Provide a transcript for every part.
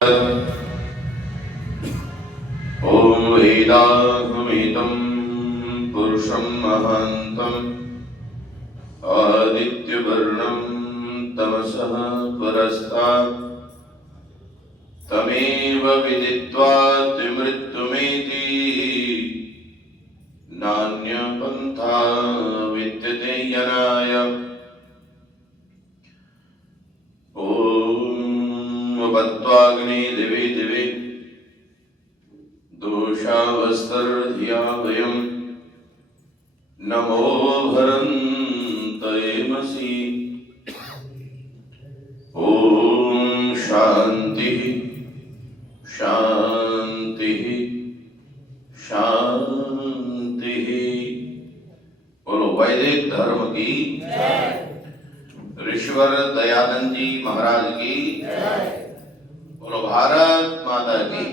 ॐ वेदाहमेतं पुरुषं महान्तम् आदित्यवर्णं तमसः परस्तात् तमेव विदित्वा त्रिमृत्युमेति नान्यपन्था विद्यते यनाय। बत्वाग्नि दिवे दिवे दोषावस्तर्धिया वयं नमो भरन्तयेमसि। ॐ शांति शांति शांति। बोलो वैदिक धर्म की ऋषिवर दयानंद जी महाराज की। बोलो भारत माता की।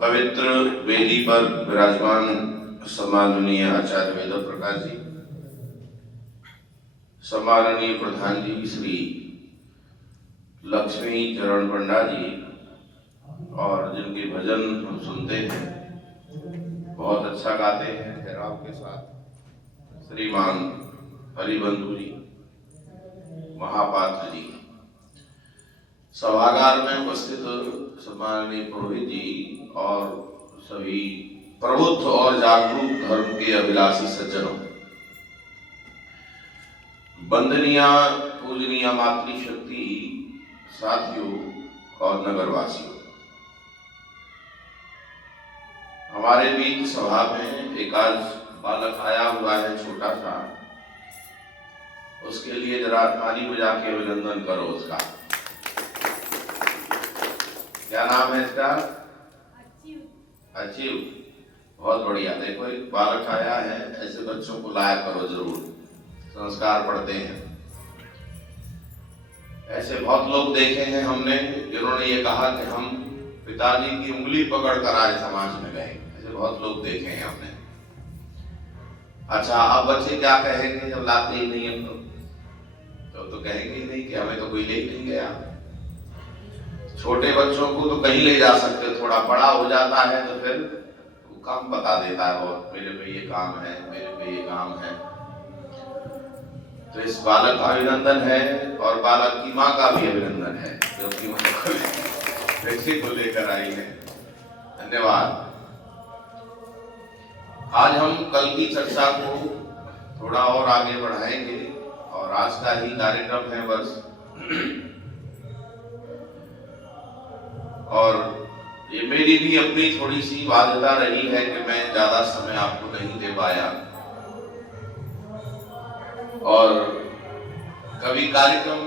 पवित्र वेदी पर विराजमान सम्माननीय आचार्य वेद प्रकाश जी, सम्माननीय प्रधान जी श्री लक्ष्मी चरण पंडा जी, और जिनके भजन हम सुनते हैं, बहुत अच्छा गाते हैं ठहराव के साथ, श्रीमान हरिबंधु जी, महापात्र जी, सभागार में उपस्थित सम्माननीय पुरोहित जी और सभी प्रबुद्ध और जागरूक धर्म के अभिलाषी सज्जनों, वंदनीय पूजनीय मातृशक्ति साथियों और नगरवासियों, हमारे बीच सभा में एक आज बालक आया हुआ है छोटा सा, उसके लिए जरा ताली बजा के अभिनंदन करो उसका। क्या नाम है इसका? अचीव। बहुत बढ़िया। देखो एक बालक आया है, ऐसे बच्चों को लाया करो जरूर, संस्कार पढ़ते हैं। ऐसे बहुत लोग देखे हैं हमने जिन्होंने ये कहा कि हम पिताजी की उंगली पकड़ कर आज समाज में गए, ऐसे बहुत लोग देखे हैं हमने। अच्छा, अब बच्चे क्या कहेंगे जब लाते ही नहीं हम तो कहेंगे ही नहीं कि हमें तो कोई ले ही नहीं गया। छोटे बच्चों को तो कहीं ले जा सकते, थोड़ा बड़ा हो जाता है तो फिर वो काम बता देता है, बहुत मेरे पे ये काम है, मेरे पे ये काम है। तो इस बालक का अभिनंदन है और बालक की माँ का भी अभिनंदन है जो कि बच्चे को लेकर आई है। धन्यवाद। आज हम कल की चर्चा को थोड़ा और आगे बढ़ाएंगे और आज का ही कार्यक्रम है बस। और ये मेरी भी अपनी थोड़ी सी बाध्यता रही है कि मैं ज्यादा समय आपको नहीं दे पाया, और कभी कार्यक्रम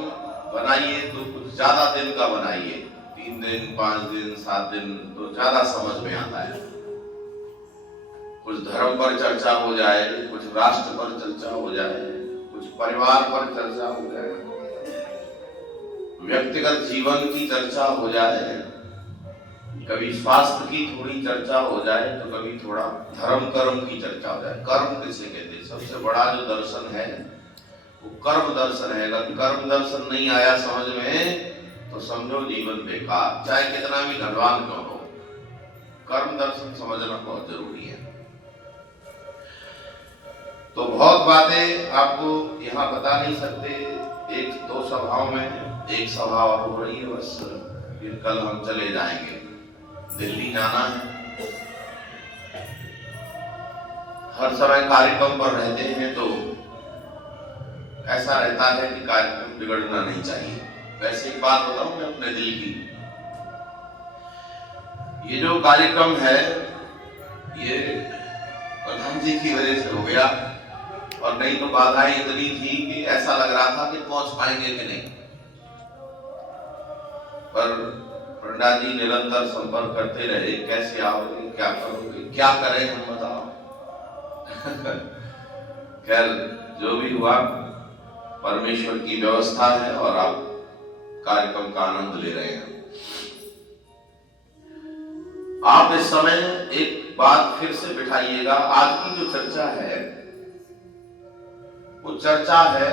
बनाइए तो कुछ ज्यादा दिन का बनाइए, 3 दिन 5 दिन 7 दिन तो ज्यादा समझ में आता है। कुछ धर्म पर चर्चा हो जाए, कुछ राष्ट्र पर चर्चा हो जाए, कुछ परिवार पर चर्चा हो जाए, व्यक्तिगत जीवन की चर्चा हो जाए, कभी स्वास्थ्य की थोड़ी चर्चा हो जाए, तो कभी थोड़ा धर्म कर्म की चर्चा हो जाए। कर्म किसे कहते हैं? सबसे बड़ा जो दर्शन है वो कर्म दर्शन है। अगर कर्म दर्शन नहीं आया समझ में तो समझो जीवन बेकार, चाहे कितना भी धनवान क्यों हो। कर्म दर्शन समझना बहुत जरूरी है। तो बहुत बातें आपको यहाँ बता नहीं सकते, 1-2 सभाओं में, एक सभा और हो रही है बस, फिर कल हम चले जाएंगे, दिल्ली जाना है। हर समय कार्यक्रम पर रहते हैं तो ऐसा रहता है कि कार्यक्रम बिगड़ना नहीं चाहिए। वैसे एक बात बताऊं मैं अपने दिल की, ये जो कार्यक्रम है ये प्रधान जी की वजह से हो गया, और नहीं तो बाधाएं इतनी थी कि ऐसा लग रहा था कि पहुंच पाएंगे कि नहीं। पर पंडा जी निरंतर संपर्क करते रहे, कैसे आओगे, क्या करोगे, क्या करें हम बताओ। खैर जो भी हुआ परमेश्वर की व्यवस्था है और आप कार्यक्रम का आनंद ले रहे हैं। आप इस समय एक बात फिर से बिठाइएगा। आज की जो चर्चा है वो चर्चा है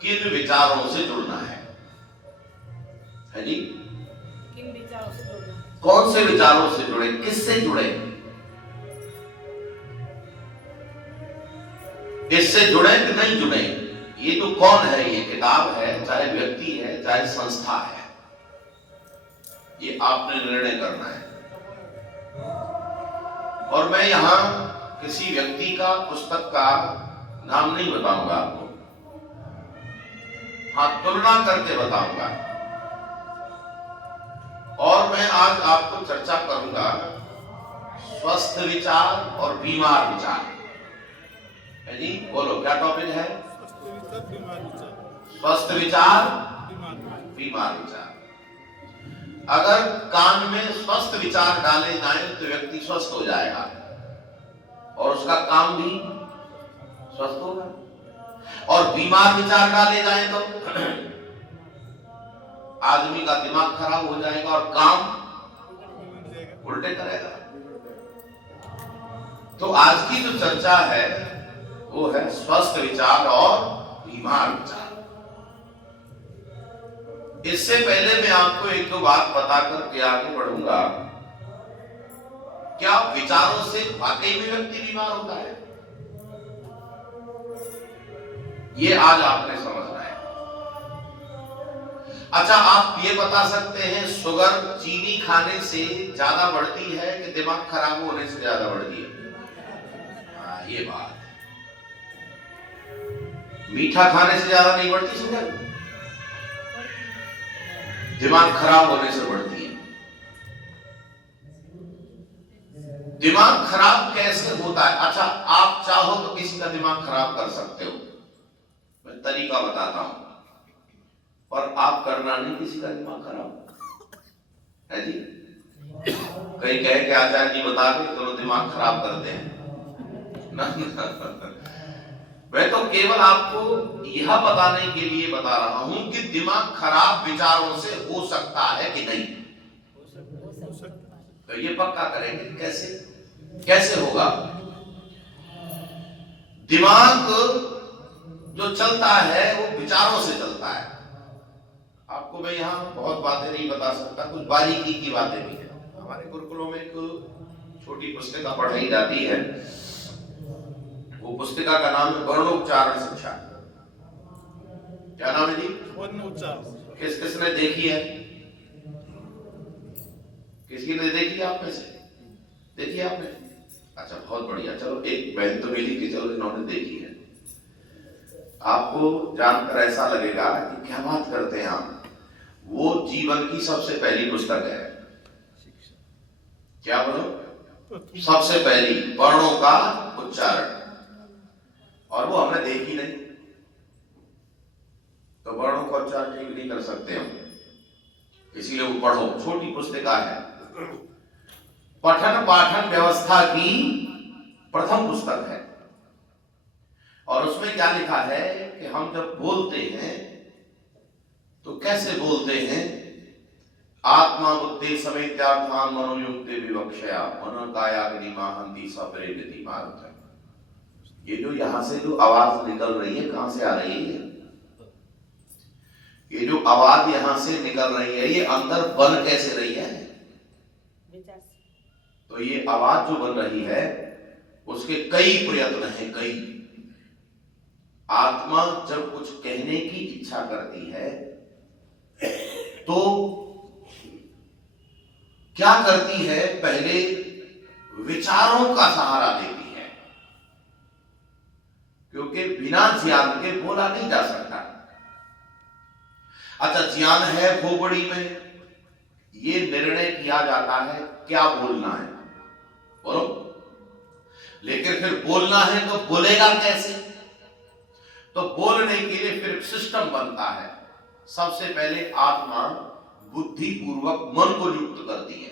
किन विचारों से जुड़ना है जी? किन विचारों से जुड़ना है? कौन से विचारों से जुड़े, किससे जुड़े, इससे जुड़े कि नहीं जुड़े, ये जो कौन है, ये किताब है, चाहे व्यक्ति है, चाहे संस्था है, ये आपने निर्णय करना है। और मैं यहां किसी व्यक्ति का, पुस्तक का नाम नहीं बताऊंगा आपको, हाँ तुलना करके बताऊंगा। और मैं आज आपको चर्चा करूंगा स्वस्थ विचार और बीमार विचार है जी। बोलो क्या टॉपिक है? स्वस्थ विचार, बीमार विचार। अगर कान में स्वस्थ विचार डाले जाएं तो व्यक्ति स्वस्थ हो जाएगा और उसका काम भी स्वस्थ होगा, और बीमार विचार डाले जाएं तो आदमी का दिमाग खराब हो जाएगा और काम उल्टे करेगा। तो आज की जो चर्चा है वो है स्वस्थ विचार और बीमार विचार। इससे पहले मैं आपको एक दो बात बताकर के आगे बढ़ूंगा। क्या विचारों से वाकई में व्यक्ति बीमार होता है? ये आज आपने समझना है। अच्छा, आप ये बता सकते हैं शुगर चीनी खाने से ज्यादा बढ़ती है कि दिमाग खराब होने से ज्यादा बढ़ती है? हाँ, ये बात। मीठा खाने से ज्यादा नहीं बढ़ती शुगर, दिमाग खराब होने से बढ़ती है। दिमाग खराब कैसे होता है? अच्छा, आप चाहो तो किसी का दिमाग खराब कर सकते हो, मैं तरीका बताता हूं, और आप करना नहीं किसी का दिमाग खराब है जी। कहीं कहे कि आचार्य जी बता के चलो दिमाग खराब करते हैं ना। मैं तो केवल आपको यह बताने के लिए बता रहा हूं कि दिमाग खराब विचारों से हो सकता है कि नहीं। तो ये पक्का करेंगे कैसे होगा? दिमाग जो चलता है वो विचारों से चलता है। आपको मैं यहां बहुत बातें नहीं बता सकता, कुछ बारीकी की बातें भी है। हमारे गुरुकुलों में एक छोटी पुस्तिका पढ़ाई जाती है, वो पुस्तिका का नाम है वर्णोच्चारण शिक्षा। क्या नाम है जी? वर्णोच्चारण। किसने देखी है? किसी ने देखी आप में से? देखी आपने? अच्छा, बहुत बढ़िया। चलो, एक बहन तो मिली कि चलो इन्होंने देखी है। आपको जानकर ऐसा लगेगा कि क्या बात करते हैं आप, वो जीवन की सबसे पहली पुस्तक है। क्या बोलो? सबसे पहली वर्णों का उच्चारण, और वो हमने देखी नहीं, तो वर्णों का उच्चारण ठीक नहीं कर सकते हम, इसीलिए वो पढ़ो। छोटी पुस्तिका है, पठन पाठन व्यवस्था की प्रथम पुस्तक है। और उसमें क्या लिखा है कि हम जब बोलते हैं तो कैसे बोलते हैं? आत्मा बुद्धि समेत्यार्थान मनोयुक्ते विवक्षया मन कायाग्निमाहंति सप्रेरिति मार्ग। ये जो यहां से जो आवाज निकल रही है, कहां से आ रही है? ये जो आवाज यहां से निकल रही है, ये अंदर बन कैसे रही है? तो ये आवाज जो बन रही है उसके कई प्रयत्न हैं, कई। आत्मा जब कुछ कहने की इच्छा करती है तो क्या करती है? पहले विचारों का सहारा लेती है, क्योंकि बिना ज्ञान के बोला नहीं जा सकता। अच्छा, ज्ञान है खोपड़ी में, ये निर्णय किया जाता है क्या बोलना है, बोलो। लेकिन फिर बोलना है तो बोलेगा कैसे? तो बोलने के लिए फिर सिस्टम बनता है। सबसे पहले आत्मा बुद्धि पूर्वक मन को युक्त करती है।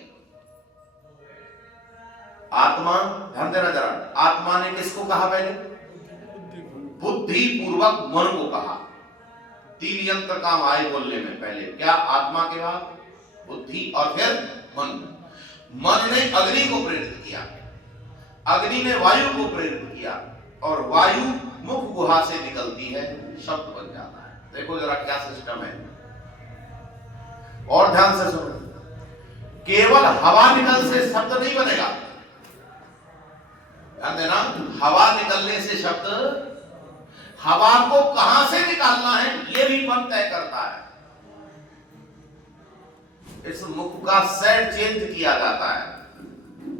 आत्मा, ध्यान देना जरा, आत्मा ने किसको कहा? पहले बुद्धि पूर्वक मन को कहा। 3 यंत्र काम आए बोलने में, पहले क्या? आत्मा के बाद बुद्धि और फिर मन। मन ने अग्नि को प्रेरित किया, अग्नि ने वायु को प्रेरित किया, और वायु मुख गुहा से निकलती है, शब्द बन जाता है। देखो जरा क्या सिस्टम है, और ध्यान से सुनो। केवल हवा निकल से शब्द नहीं बनेगा, ध्यान देना, हवा निकलने से शब्द, हवा को कहां से निकालना है यह भी मन तय करता है। इस मुख का सेट चेंज किया जाता है।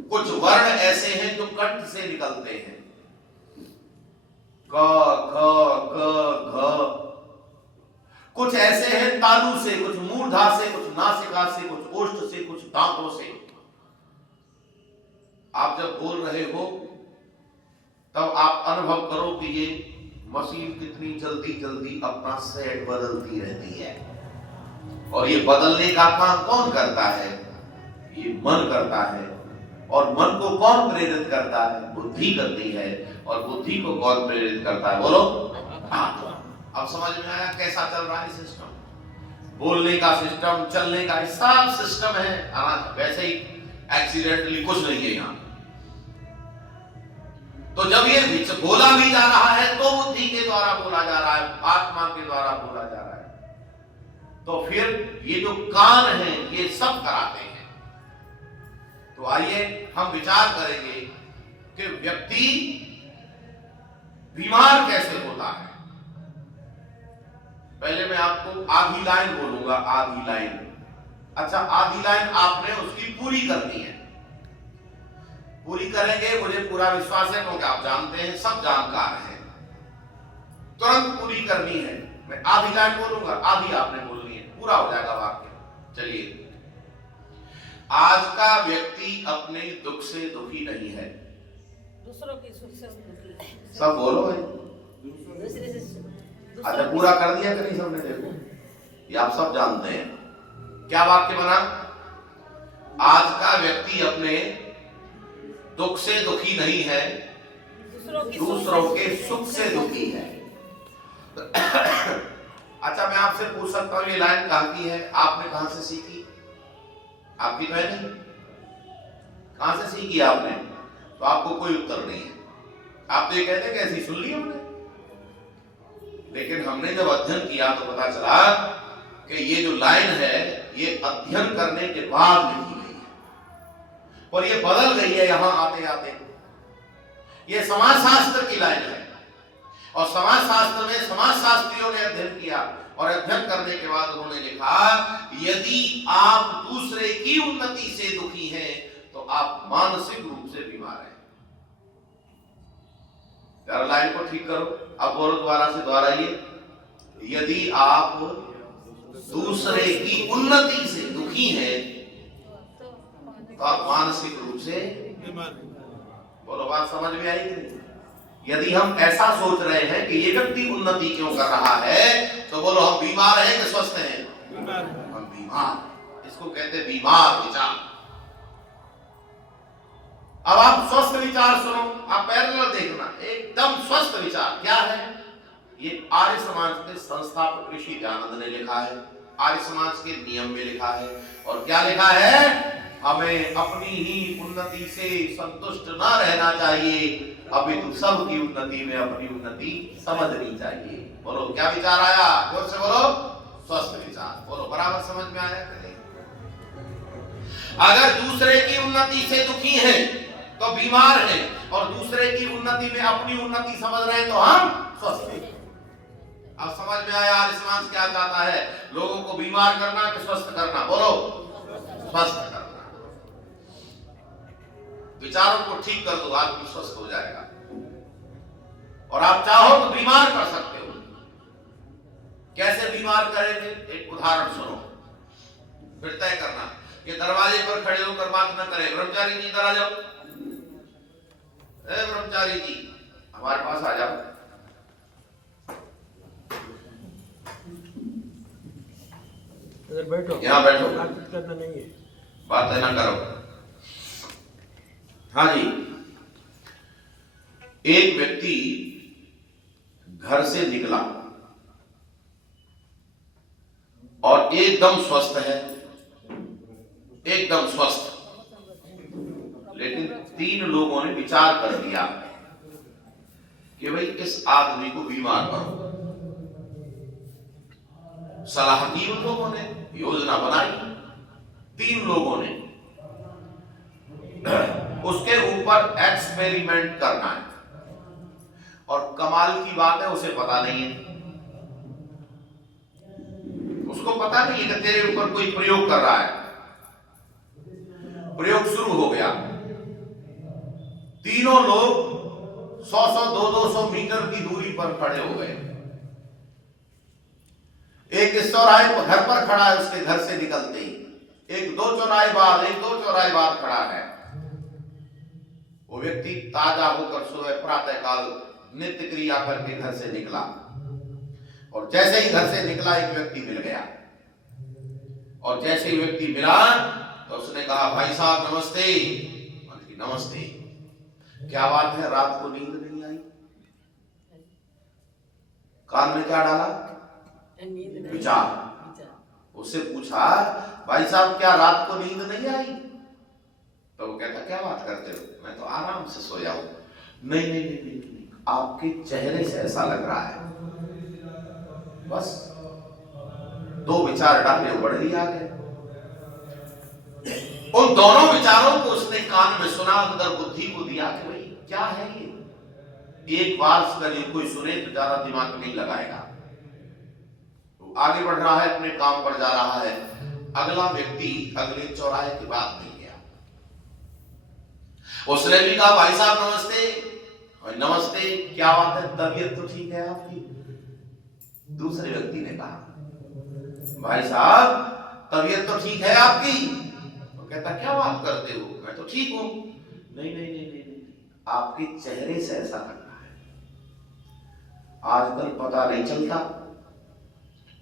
कुछ वर्ण ऐसे हैं जो कंठ से निकलते हैं, क ख ग घ। कुछ ऐसे हैं तालु से, कुछ मूर्धा से, कुछ नासिका से, कुछ ओष्ठ से, कुछ दांतों से। आप जब बोल रहे हो तब आप अनुभव करो कि ये मशीन कितनी जल्दी जल्दी अपना सेट बदलती रहती है। और ये बदलने का काम कौन करता है? ये मन करता है। और मन को कौन प्रेरित करता है? बुद्धि करती है। और बुद्धि को कौन प्रेरित करता है? बोलो, आत्मा। अब समझ में आया कैसा चल रहा है सिस्टम? बोलने का सिस्टम, चलने का सब सिस्टम है। वैसे ही एक्सीडेंटली कुछ नहीं है यहाँ। तो जब ये बोला भी जा रहा है तो बुद्धि के द्वारा बोला जा रहा है, आत्मा के द्वारा बोला जा रहा है। तो फिर ये जो कान है ये सब कराते हैं। तो आइए हम विचार करेंगे कि व्यक्ति बीमार कैसे होता है। पहले मैं आपको आधी लाइन बोलूंगा, आधी लाइन। अच्छा, आधी लाइन आपने उसकी पूरी करनी है। पूरी करेंगे, मुझे पूरा विश्वास है क्योंकि आप जानते हैं, सब जानकार हैं। तुरंत पूरी करनी है। मैं आधी लाइन बोलूंगा, आधी आपने बोलनी है, पूरा हो जाएगा वाक्य। चलिए, आज का व्यक्ति अपने दुख से दुखी नहीं है। दूसरों की सुख से दुखी है। सब बोलो भाई। दूसरे से अच्छा, पूरा कर दिया कि नहीं सबने? देखो, ये आप सब जानते हैं। क्या वाक्य बना? आज का व्यक्ति अपने दुख से दुखी नहीं है, दूसरों के सुख से दुखी है। अच्छा, मैं आपसे पूछ सकता हूं ये लाइन कहां की है? आपने कहां से सीखी? आपकी तो है नहीं, कहां से सीखी आपने? तो आपको कोई उत्तर नहीं है। आप तो ये कहते कि ऐसी सुन ली हमने। लेकिन हमने जब अध्ययन किया तो पता चला कि ये जो लाइन है ये अध्ययन करने के बाद लिखी गई है और ये बदल गई है यहां आते आते। ये समाजशास्त्र की लाइन है और समाजशास्त्र में समाजशास्त्रियों ने अध्ययन किया और अध्ययन करने के बाद उन्होंने लिखा, यदि आप दूसरे की उन्नति से दुखी हैं तो आप मानसिक रूप से बीमार हैं। जरा लाइन को ठीक करो। अब बोलो दोबारा से, दोहराइए। यदि आप दूसरे की उन्नति से दुखी हैं तो आप मानसिक रूप से, बोलो, बात समझ में आई कि नहीं? यदि हम ऐसा सोच रहे हैं कि ये व्यक्ति उन्नति क्यों कर रहा है तो बोलो, हम बीमार हैं कि स्वस्थ हैं? हम बीमार। इसको कहते हैं बीमार विचार। अब आप स्वस्थ विचार सुनो, आप पैरेलल देखना, एकदम स्वस्थ विचार क्या है? ये आर्य समाज के संस्थापक ऋषि दयानंद ने लिखा है, आर्य समाज के नियम में लिखा है। और क्या लिखा है? हमें अपनी ही उन्नति से संतुष्ट न रहना चाहिए, अपितु सबकी उन्नति में अपनी उन्नति समझनी चाहिए। बोलो, क्या विचार आया? जोर से बोलो, स्वस्थ विचार। बोलो, बराबर समझ में आया कि नहीं? अगर दूसरे की उन्नति से दुखी हैं तो बीमार हैं और दूसरे की उन्नति में अपनी उन्नति समझ रहे हैं तो हम स्वस्थ हैं। अब समझ में आया आर्य समाज क्या चाहता है? लोगों को बीमार करना कि स्वस्थ करना? बोलो, स्वस्थ करना। विचारों को ठीक कर दो, आदमी स्वस्थ हो जाएगा। और आप चाहो तो बीमार कर सकते हो। कैसे बीमार करेंगे? एक उदाहरण सुनो, फिर तय करना। ये दरवाजे पर खड़े होकर बात न करें। ब्रह्मचारी जी, इधर आ जाओ। ब्रह्मचारी जी, हमारे पास आ जाओ। इधर बैठो, यहाँ बैठो, बातचीत करना नहीं है, बातें ना करो। हाँ जी, एक व्यक्ति घर से निकला और एकदम स्वस्थ है, एकदम स्वस्थ। लेकिन 3 लोगों ने विचार कर दिया कि भाई इस आदमी को बीमार करो। सलाह दी उन लोगों ने, योजना बनाई 3 लोगों ने, उसके ऊपर एक्सपेरिमेंट करना है। और कमाल की बात है, उसे पता नहीं है, उसको पता नहीं है कि तेरे ऊपर कोई प्रयोग कर रहा है। प्रयोग शुरू हो गया, तीनों लोग 100-100, 200-200 मीटर की दूरी पर खड़े हो गए। एक इस चौराहे पर घर पर खड़ा है, उसके घर से निकलते ही, एक 2 चौराहे बाद खड़ा है। वो व्यक्ति ताजा होकर सुबह प्रातःकाल नित्य क्रिया करके घर से निकला, और जैसे ही घर से निकला एक व्यक्ति मिल गया, और जैसे ही व्यक्ति मिला तो उसने कहा, भाई साहब नमस्ते। नमस्ते, क्या बात है, रात को नींद नहीं आई? कान में क्या डाला? विचार। उससे पूछा, भाई साहब क्या रात को नींद नहीं आई? तो वो कहता, क्या बात करते हो, मैं तो आराम से सोया हूं। नहीं नहीं नहीं नहीं, आपके चेहरे से ऐसा लग रहा है। बस 2 विचार डाले, बढ़ लिया गए। उन दोनों विचारों को उसने कान में सुना, अंदर बुद्धि को दिया कि भाई क्या है ये। एक बार अगर कोई सुने तो ज्यादा दिमाग नहीं लगाएगा, तो आगे बढ़ रहा है, अपने काम पर जा रहा है। अगला व्यक्ति अगले चौराहे के बाद मिल गया, उसने भी कहा, भाई साहब नमस्ते। नमस्ते, क्या बात है, तबीयत तो ठीक है आपकी? दूसरे व्यक्ति ने कहा, भाई साहब तबीयत तो ठीक है आपकी? तो कहता, क्या बात करते हो, मैं तो ठीक हूं। नहीं नहीं नहीं नहीं, आपके चेहरे से ऐसा लग रहा है। आजकल पता नहीं चलता,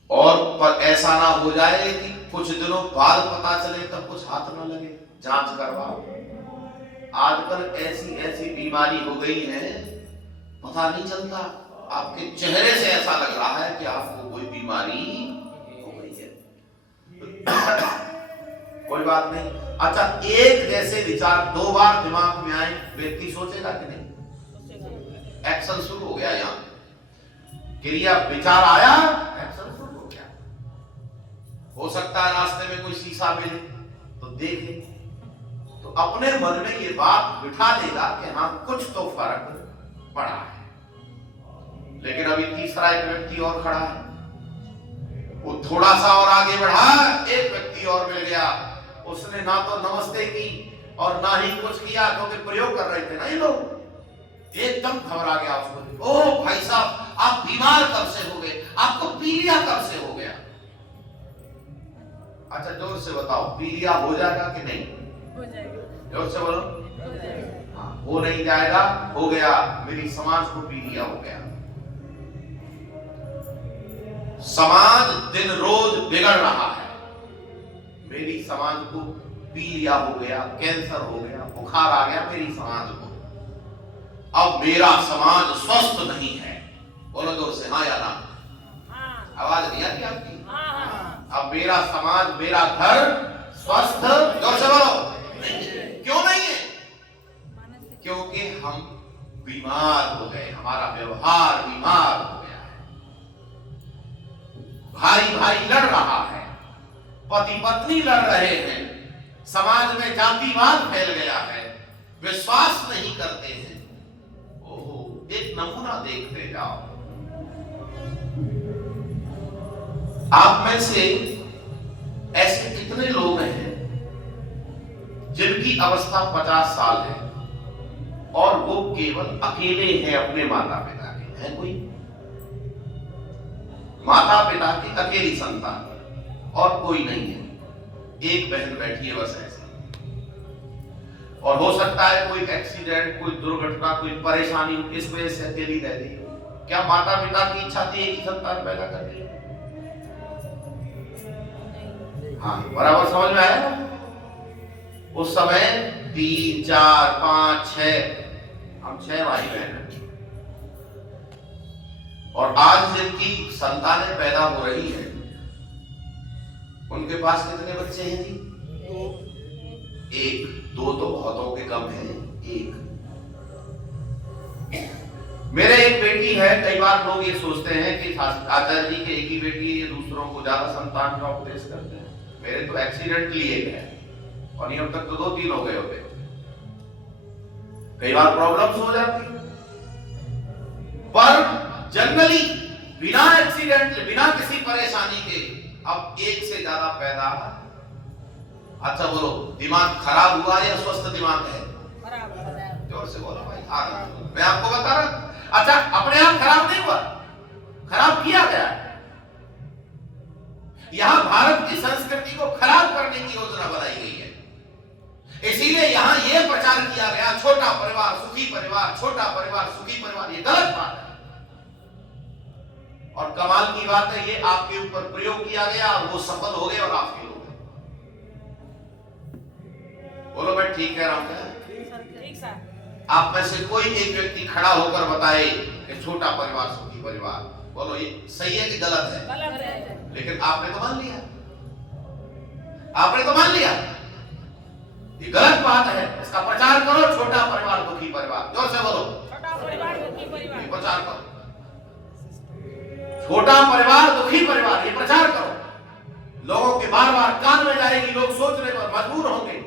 और पर ऐसा ना हो जाए कि कुछ दिनों बाद पता चले तब कुछ हाथ ना लगे, जांच करवाओ। आजकल ऐसी ऐसी बीमारी हो गई है, पता नहीं चलता। आपके चेहरे से ऐसा लग रहा है कि आपको कोई बीमारी हो गई है। कोई बात नहीं। अच्छा, एक जैसे विचार 2 बार दिमाग में आए, व्यक्ति सोचेगा कि नहीं? एक्शन शुरू हो गया, यहां क्रिया, विचार आया, एक्शन शुरू हो गया। हो सकता है रास्ते में कोई शीशा मिले तो देखे, तो अपने मन में ये बात बिठा लेगा कि हाँ कुछ तो फर्क पड़ा है। लेकिन अभी तीसरा एक व्यक्ति और खड़ा है, वो थोड़ा सा और आगे बढ़ा, एक व्यक्ति और मिल गया। उसने ना तो नमस्ते की और ना ही कुछ किया, क्योंकि प्रयोग कर रहे थे ना ये लोग। एकदम घबरा गया उसको, ओ भाई साहब आप बीमार कब से हो गए, आपको पीलिया कब से हो गया? अच्छा जोर से बताओ, पीलिया हो जाएगा कि नहीं? हो जाएगा। जोर से बोलो। हो जाएगा। हाँ, हो नहीं जाएगा, हो गया। मेरी समाज को पीलिया हो गया। समाज दिन रोज बिगड़ रहा है। मेरी समाज को पीलिया हो गया, कैंसर हो गया, बुखार आ गया मेरी समाज को। अब मेरा समाज स्वस्थ नहीं है। बोलो जोर से, हाँ या ना? आवाज नहीं आती आपकी? अब मेरा समाज, मेरा घर स्वस्थ, जोर से बोलो, क्यों नहीं है? क्योंकि हम बीमार हो गए, हमारा व्यवहार बीमार हो गया है। भाई भाई लड़ रहा है, पति पत्नी लड़ रहे हैं, समाज में जातिवाद फैल गया है, विश्वास नहीं करते हैं। ओहो, एक नमूना देखते जाओ। आप में से ऐसे कितने लोग हैं जिनकी अवस्था 50 साल है और वो केवल अकेले हैं अपने माता पिता के? है कोई? माता पिता की अकेली संतान और कोई नहीं है, एक बहन बैठी है बस ऐसे। और हो सकता है कोई एक्सीडेंट, कोई दुर्घटना, कोई परेशानी, इस वजह से अकेली रह रही है। क्या माता पिता की इच्छा थी एक ही संतान पैदा करनी? हाँ, बराबर समझ में आया? उस समय 3, 4, 5, 6, हम 6 भाई बहन हैं। और आज जिनकी संतानें पैदा हो रही हैं, उनके पास कितने बच्चे हैं जी? 1, 2 तो बहुतों के कम है, 1। मेरे एक बेटी है। कई बार लोग ये सोचते हैं कि आचार्य जी के एक ही बेटी है, दूसरों दूसरों को ज्यादा संतान का उपदेश करते हैं। मेरे तो एक्सीडेंटली एक है और ये अब तक तो 2-3 हो गए होते। कई बार प्रॉब्लम्स हो जाती है, पर जनरली बिना एक्सीडेंट, बिना किसी परेशानी के अब एक से ज्यादा पैदा। अच्छा बोलो, दिमाग खराब हुआ या स्वस्थ दिमाग है? खराब। जोर से बोलो भाई। मैं आपको बता रहा। अच्छा, अपने आप खराब नहीं हुआ, खराब किया गया। यहां भारत की संस्कृति को खराब करने की योजना बनाई गई है। इसीलिए यहां यह प्रचार किया गया, छोटा परिवार सुखी परिवार, छोटा परिवार सुखी परिवार। ये गलत बात है। और कमाल की बात है, ये आपके ऊपर प्रयोग किया गया और वो सफल हो गए और आप फेल हो गए। बोलो मैं ठीक कह रहा हूं क्या? ठीक सर। आप में से कोई एक व्यक्ति खड़ा होकर बताए कि छोटा परिवार सुखी परिवार, बोलो ये सही है कि गलत है? गलत है। लेकिन आपने तो मान लिया, आपने तो मान लिया। ये गलत बात है, इसका प्रचार करो। छोटा परिवार दुखी परिवार, जोर से बोलो। छोटा परिवार दुखी परिवार। ये प्रचार करो, छोटा परिवार दुखी परिवार, ये प्रचार करो। लोगों के बार बार कान में जाएगी, लोग सोचने पर मजबूर होंगे।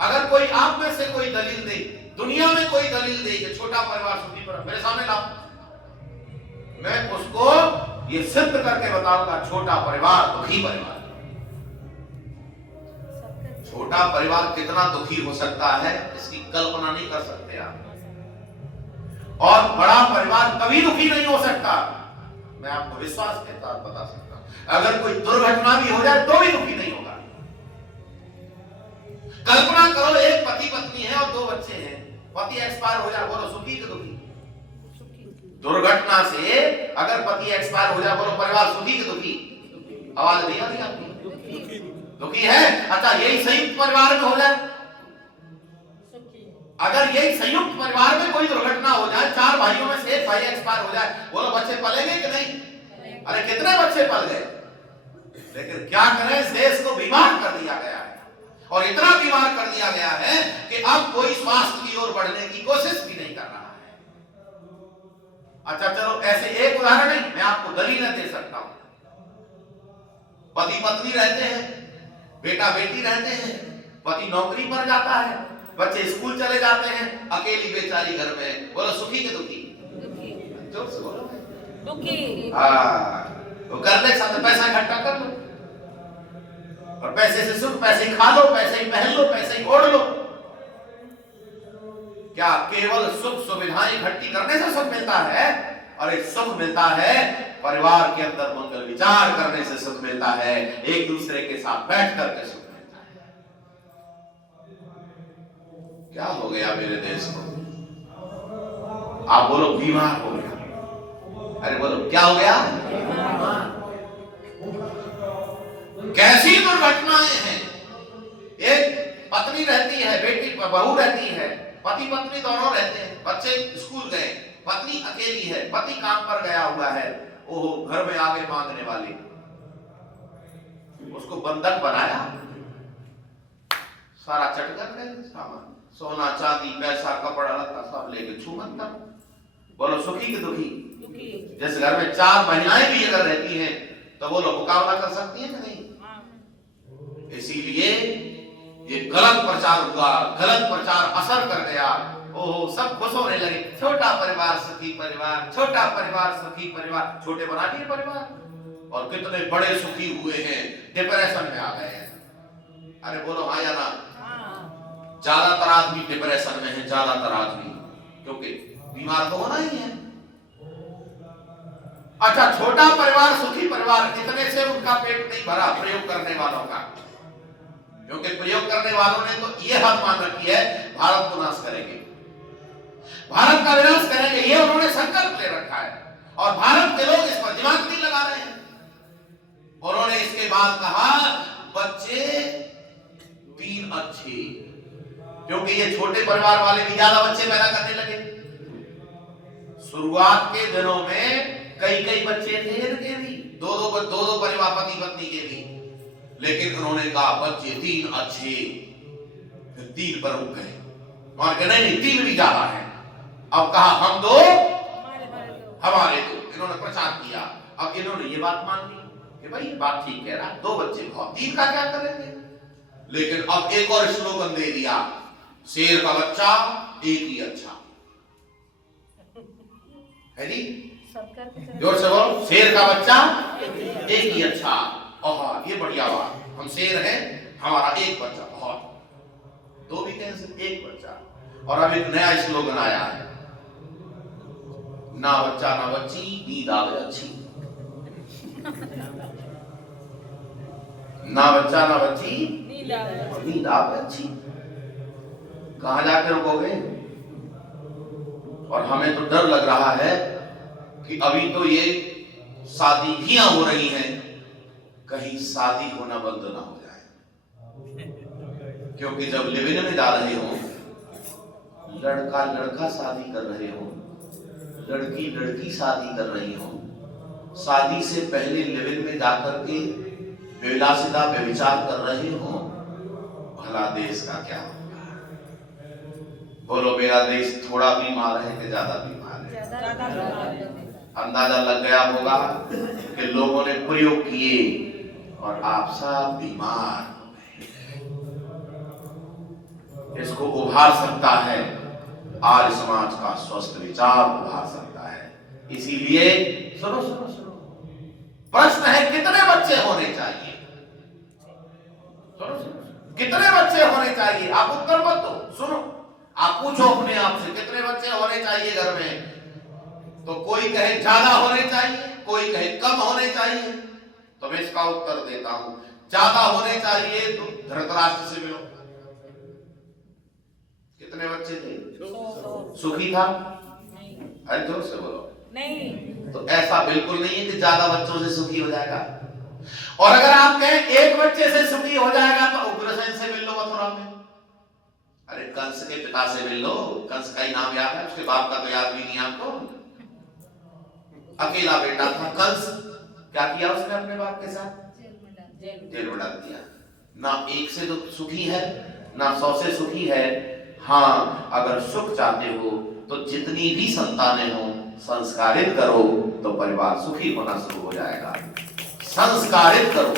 अगर कोई आप में से कोई दलील दे, दुनिया में कोई दलील दे कि छोटा परिवार सुखी परिवार, मेरे सामने लाओ, मैं उसको ये सिद्ध करके बताऊंगा छोटा परिवार दुखी परिवार। छोटा परिवार कितना दुखी हो सकता है इसकी कल्पना नहीं कर सकते आप। और बड़ा परिवार कभी दुखी नहीं हो सकता, मैं आपको विश्वास के साथ बता सकता हूं। अगर कोई दुर्घटना भी हो जाए तो भी दुखी नहीं होगा। कल्पना करो, एक पति पत्नी है और 2 बच्चे हैं, पति एक्सपायर हो जाए, बोलो सुखी कि दुखी? दुर्घटना से अगर पति एक्सपायर हो जाए, बोलो परिवार सुखी कि दुखी? आवाज नहीं आती आपकी? दुखी है। अच्छा, यही संयुक्त परिवार में हो जाए, अगर यही संयुक्त परिवार में कोई दुर्घटना हो जाए, 4 भाइयों में से 1 भाई एक्सपायर हो जाए, बोलो बच्चे पलेंगे कि नहीं? अरे कितने बच्चे पल गए। लेकिन क्या करें, इस देश को बीमार कर दिया गया है और इतना बीमार कर दिया गया है कि अब कोई स्वास्थ्य की ओर बढ़ने की कोशिश भी नहीं कर रहा है। अच्छा चलो, ऐसे एक उदाहरण नहीं, मैं आपको दलीलें दे सकता हूं। पति पत्नी रहते हैं, बेटा बेटी रहते हैं, पति नौकरी पर जाता है, बच्चे स्कूल चले जाते हैं, अकेली बेचारी घर में, बोलो सुखी के दुखी? जोर से बोलो। दुखी। हाँ, तो करने साथ पैसा इकट्ठा कर लो और पैसे से सुख, पैसे ही खा लो, पैसे ही पहन लो, पैसे ही ओढ़ लो। क्या केवल सुख सुविधाएं इकट्ठी करने से सुख मिलता है? और एक सुख मिलता है परिवार के अंदर मंगल विचार करने से सुख मिलता है, एक दूसरे के साथ बैठ करके सुख मिलता है। क्या हो गया मेरे देश को? आप बोलो बीमार हो गया। अरे बोलो क्या हो गया? कैसी दुर्घटनाएं हैं। एक पत्नी रहती है, बेटी बहू रहती है, पति पत्नी दोनों रहते हैं, बच्चे स्कूल गए, पत्नी अकेली है, पति काम पर गया हुआ है, ओहो घर में आगे मांगने वाली, उसको बंधक बनाया, सारा चटकर गए सामान, सोना चांदी पैसा कपड़ा लत्ता सब लेके छूमंतर। बोलो सुखी कि दुखी? जिस घर में 4 महिलाएं भी अगर रहती हैं तो बोलो मुकाबला कर सकती है कि नहीं? इसीलिए ये गलत प्रचार हुआ, गलत प्रचार असर कर गया। ओहो सब खुश होने लगे, छोटा परिवार सुखी परिवार, छोटा परिवार सुखी परिवार, छोटे बना दिए परिवार और कितने बड़े सुखी हुए हैं, डिप्रेशन में आ गए हैं। अरे बोलो हाँ या ना? ज्यादातर आदमी डिप्रेशन में है, ज्यादातर आदमी, क्योंकि बीमार तो होना ही है। अच्छा, छोटा परिवार सुखी परिवार, इतने से उनका पेट नहीं भरा प्रयोग करने वालों का, क्योंकि प्रयोग करने वालों ने तो ये हाथ मान रखी है भारत को नाश करेंगे, भारत का विनाश करेंगे, ये उन्होंने संकल्प ले रखा है और भारत के लोग इस पर दिमाग नहीं लगा रहे हैं। उन्होंने इसके बाद कहा बच्चे 3 अच्छे, क्योंकि ये छोटे परिवार वाले भी ज्यादा बच्चे पैदा करने लगे। शुरुआत के दिनों में कई बच्चे थे इनके भी, दो परिवार पति पत्नी के भी, लेकिन उन्होंने कहा बच्चे 3 अच्छे, फिर 3 पर रुक गए और कहा नहीं 3 भी ज्यादा है। अब कहा हम 2 हमारे 2, इन्होंने प्रचार किया। अब इन्होंने ये बात मान ली कि भाई ये बात ठीक कह रहा, 2 बच्चे बहुत, 3 का क्या करेंगे। लेकिन अब एक और स्लोगन दे दिया, शेर का बच्चा एक ही अच्छा है जी। जोर से बोलो, शेर का बच्चा एक ही अच्छा। और ये बढ़िया बात, हम शेर हैं, हमारा एक बच्चा बहुत, 2 भी कैंसिल, एक बच्चा। और अब एक नया स्लोगन आया है, ना बच्चा ना बच्ची, नींद आवे अच्छी। ना बच्चा ना बच्ची, नींद आवे अच्छी। कहां जाकर रुकोगे। और हमें तो डर लग रहा है कि अभी तो ये शादी भी हो रही हैं, कहीं शादी होना बंद ना हो जाए। क्योंकि जब लिव इन में जा रहे हो, लड़का लड़का शादी कर रहे हो, लड़की लड़की शादी कर रही हो, शादी से पहले लिव इन में जाकर के बेविलासिता व्यभिचार कर रहे हो, भला देश का क्या होगा। बोलो, मेरा देश थोड़ा बीमार है कि ज्यादा बीमार है। अंदाजा लग गया होगा कि लोगों ने प्रयोग किए और आप सब बीमार हो गए। इसको उभार सकता है आर्य समाज का स्वस्थ विचार, उभार सकता है। इसीलिए सुनो सुनो सुनो, प्रश्न है कितने बच्चे होने चाहिए। सुनो सुनो, कितने बच्चे होने चाहिए। आप उत्तर मत दो, सुनो, आप पूछो अपने आप से कितने बच्चे होने चाहिए घर में। तो कोई कहे ज्यादा होने चाहिए, कोई कहे कम होने चाहिए। तो मैं इसका उत्तर देता हूं, ज्यादा होने चाहिए। तो धृतराष्ट्र से मिलो, कितने बच्चे थे। सुखी था। अरे जोर से बोलो। नहीं। तो ऐसा बिल्कुल नहीं है कि ज्यादा बच्चों से सुखी हो जाएगा। और अगर आप कहें एक बच्चे से सुखी हो जाएगा, तो उग्रसेन से मिल लो मथुरा में। अरे कंस के पिता से मिल लो, कंस का ही नाम याद है, उसके बाप का तो याद भी नहीं आपको। अकेला बेटा था कंस, क्या किया उसने अपने बाप के साथ, जेल में डाल दिया। ना एक से तो सुखी है, ना 100 से सुखी है। हाँ, अगर सुख चाहते हो तो जितनी भी संतानें हो, संस्कारित करो तो परिवार सुखी होना शुरू हो जाएगा। संस्कारित करो,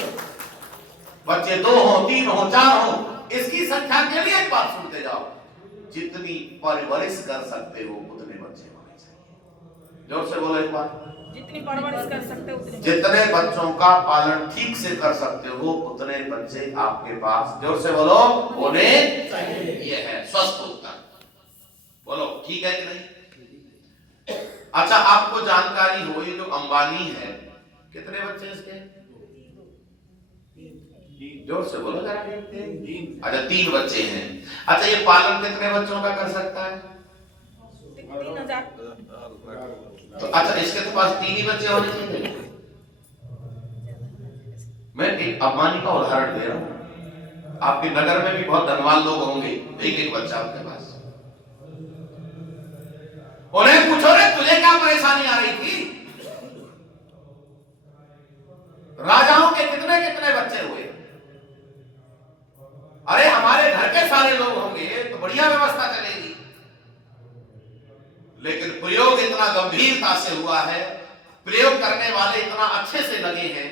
बच्चे 2 हो, 3 हो, 4 हो, इसकी संख्या के लिए एक बात सुनते जाओ, जितनी परवरिश कर सकते हो उतने बच्चे होने चाहिए। जोर से बोलो एक बार, जितनी परवरिश कर सकते हो उतने, जितने बच्चों का पालन ठीक से कर सकते हो उतने बच्चे आपके पास, जोर से बोलो, होने चाहिए। ये है स्वस्थ उत्तर। बोलो ठीक है कि नहीं। अच्छा, आपको जानकारी हो, ये जो अंबानी है, कितने बच्चे इसके, जोर से बोलो जरा। अच्छा, 3 बच्चे हैं। अच्छा, ये पालन कितने बच्चों का कर सकता है, 3000। तो अच्छा, इसके तो पास 3 ही बच्चे होने चाहिए। मैं एक अंबानी का उदाहरण दे रहा हूं, आपके नगर में भी बहुत धनवान लोग होंगे, एक बच्चा आपके पास। उन्हें पूछो, रे तुझे क्या परेशानी आ रही थी। राजाओं के कितने कितने बच्चे हुए। अरे हमारे घर के सारे लोग होंगे तो बढ़िया व्यवस्था चलेगी। लेकिन प्रयोग इतना गंभीरता से हुआ है, प्रयोग करने वाले इतना अच्छे से लगे हैं,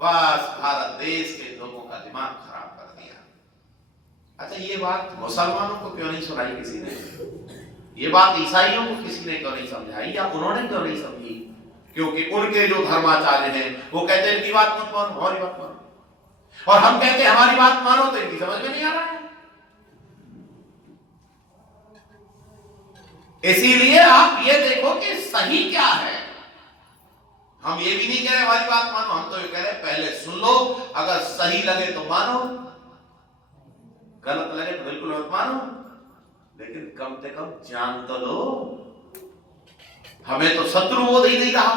बस भारत देश के लोगों का दिमाग खराब कर दिया। अच्छा, ये बात मुसलमानों को क्यों नहीं सुनाई किसी ने, ये बात ईसाइयों को किसी ने क्यों नहीं समझाई, या उन्होंने क्यों नहीं समझी। क्योंकि उनके जो धर्माचार्य हैं वो कहते हैं इनकी बात मत मानो, हमारी बात मानो, और हम कहते हैं हमारी बात मानो, तो इनकी समझ में नहीं आ रहा है। इसीलिए आप ये देखो कि सही क्या है। हम ये भी नहीं कह रहे हमारी बात मानो, हम तो ये कह रहे पहले सुन लो, अगर सही लगे तो मानो, गलत लगे तो बिल्कुल मत मानो, लेकिन कम से कम जान तो लो। हमें तो शत्रु बोध ही नहीं रहा।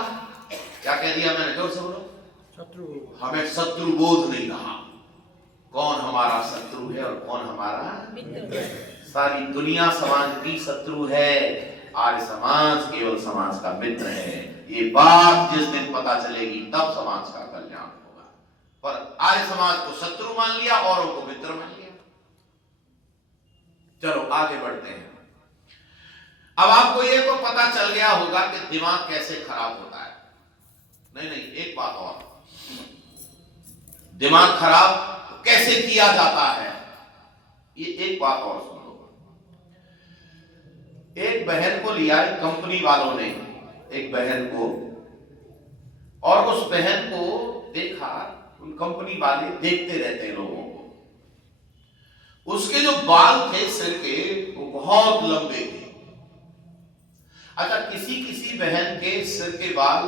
क्या कह दिया मैंने, जोर से बोलो, शत्रु, हमें शत्रु बोध नहीं रहा। कौन हमारा शत्रु है और कौन हमारा मित्र। सारी दुनिया समाज की शत्रु है, आर्य समाज केवल समाज का मित्र है। ये बात जिस दिन पता चलेगी तब समाज का कल्याण होगा। पर आर्य समाज को शत्रु मान लिया, औरों को मित्र मान लिया। चलो आगे बढ़ते हैं। अब आपको ये तो पता चल गया होगा कि दिमाग कैसे खराब होता है। नहीं, एक बात और, दिमाग खराब कैसे किया जाता है, ये एक बात और सुन लो। एक बहन को लिया कंपनी वालों ने, एक बहन को, और उस बहन को देखा, उन कंपनी वाले देखते रहते हैं लोगों को। उसके जो बाल थे सिर के वो बहुत लंबे थे। अच्छा, किसी किसी बहन के सिर के बाल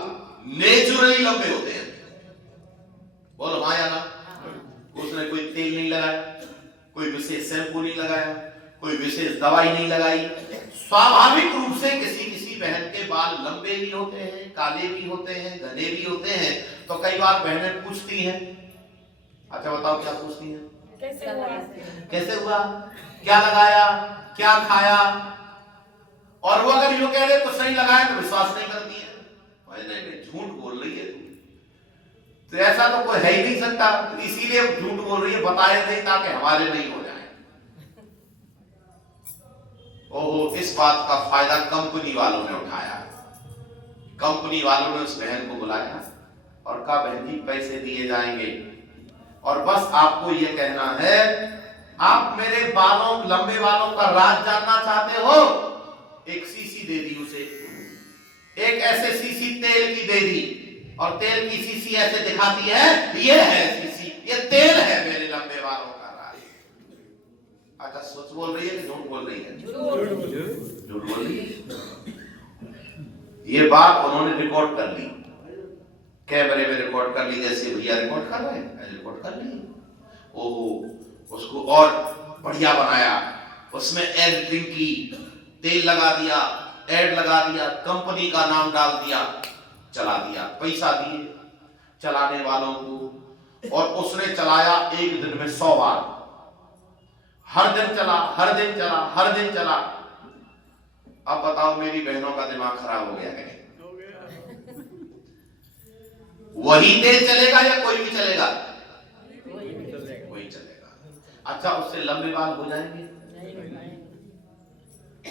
नेचुरली लंबे होते हैं, बोलो हाँ या ना। उसने कोई तेल नहीं लगाया, कोई विशेष शैम्पू नहीं लगाया, कोई विशेष दवाई नहीं लगाई। स्वाभाविक रूप से किसी किसी बहन के बाल लंबे भी होते हैं, काले भी होते हैं, घने भी होते हैं। तो कई बार बहनें पूछती हैं, अच्छा बताओ क्या पूछती हैं, कैसे हुआ, कैसे हुआ, क्या लगाया, क्या खाया। और वो अगर यूं कह रहे कुछ नहीं लगाया तो विश्वास नहीं करती है, नहीं झूठ बोल रही है तू, तो ऐसा तो कोई है ही नहीं सकता, तो इसीलिए झूठ बोल रही है, बताए नहीं ताकि हमारे नहीं हो जाए। ओहो, इस बात का फायदा कंपनी वालों ने उठाया। कंपनी वालों ने उस बहन को बुलाया और कहा बहन जी पैसे दिए जाएंगे और बस आपको यह कहना है, आप मेरे बालों, लंबे बालों का राज जानना चाहते हो, एक शीशी दे दी उसे, एक ऐसे शीशी तेल की दे दी, और तेल की शीशी ऐसे दिखाती है, ये है शीशी, ये तेल है मेरे लंबे बालों का राज। अच्छा, सच बोल रही है कि झूठ बोल रही है? झूठ बोल रही है। ये बात उन्होंने रिकॉर्ड कर ली, कैमरे में रिकॉर्ड कर ली, जैसे भैया रिकॉर्ड कर रहे हैं रिकॉर्ड कर ली। ओहो, उसको और बढ़िया बनाया, उसमें एडिटिंग की, तेल लगा दिया, एड लगा दिया, कंपनी का नाम डाल दिया, चला दिया, पैसा दिए चलाने वालों को, और उसने चलाया एक दिन में 100 बार, हर दिन चला, हर दिन चला, हर दिन चला। अब बताओ मेरी बहनों का दिमाग खराब हो गया कि नहीं? वही तेल चलेगा या कोई भी चलेगा? वही चलेगा। अच्छा, उससे लंबे बाल हो जाएंगे?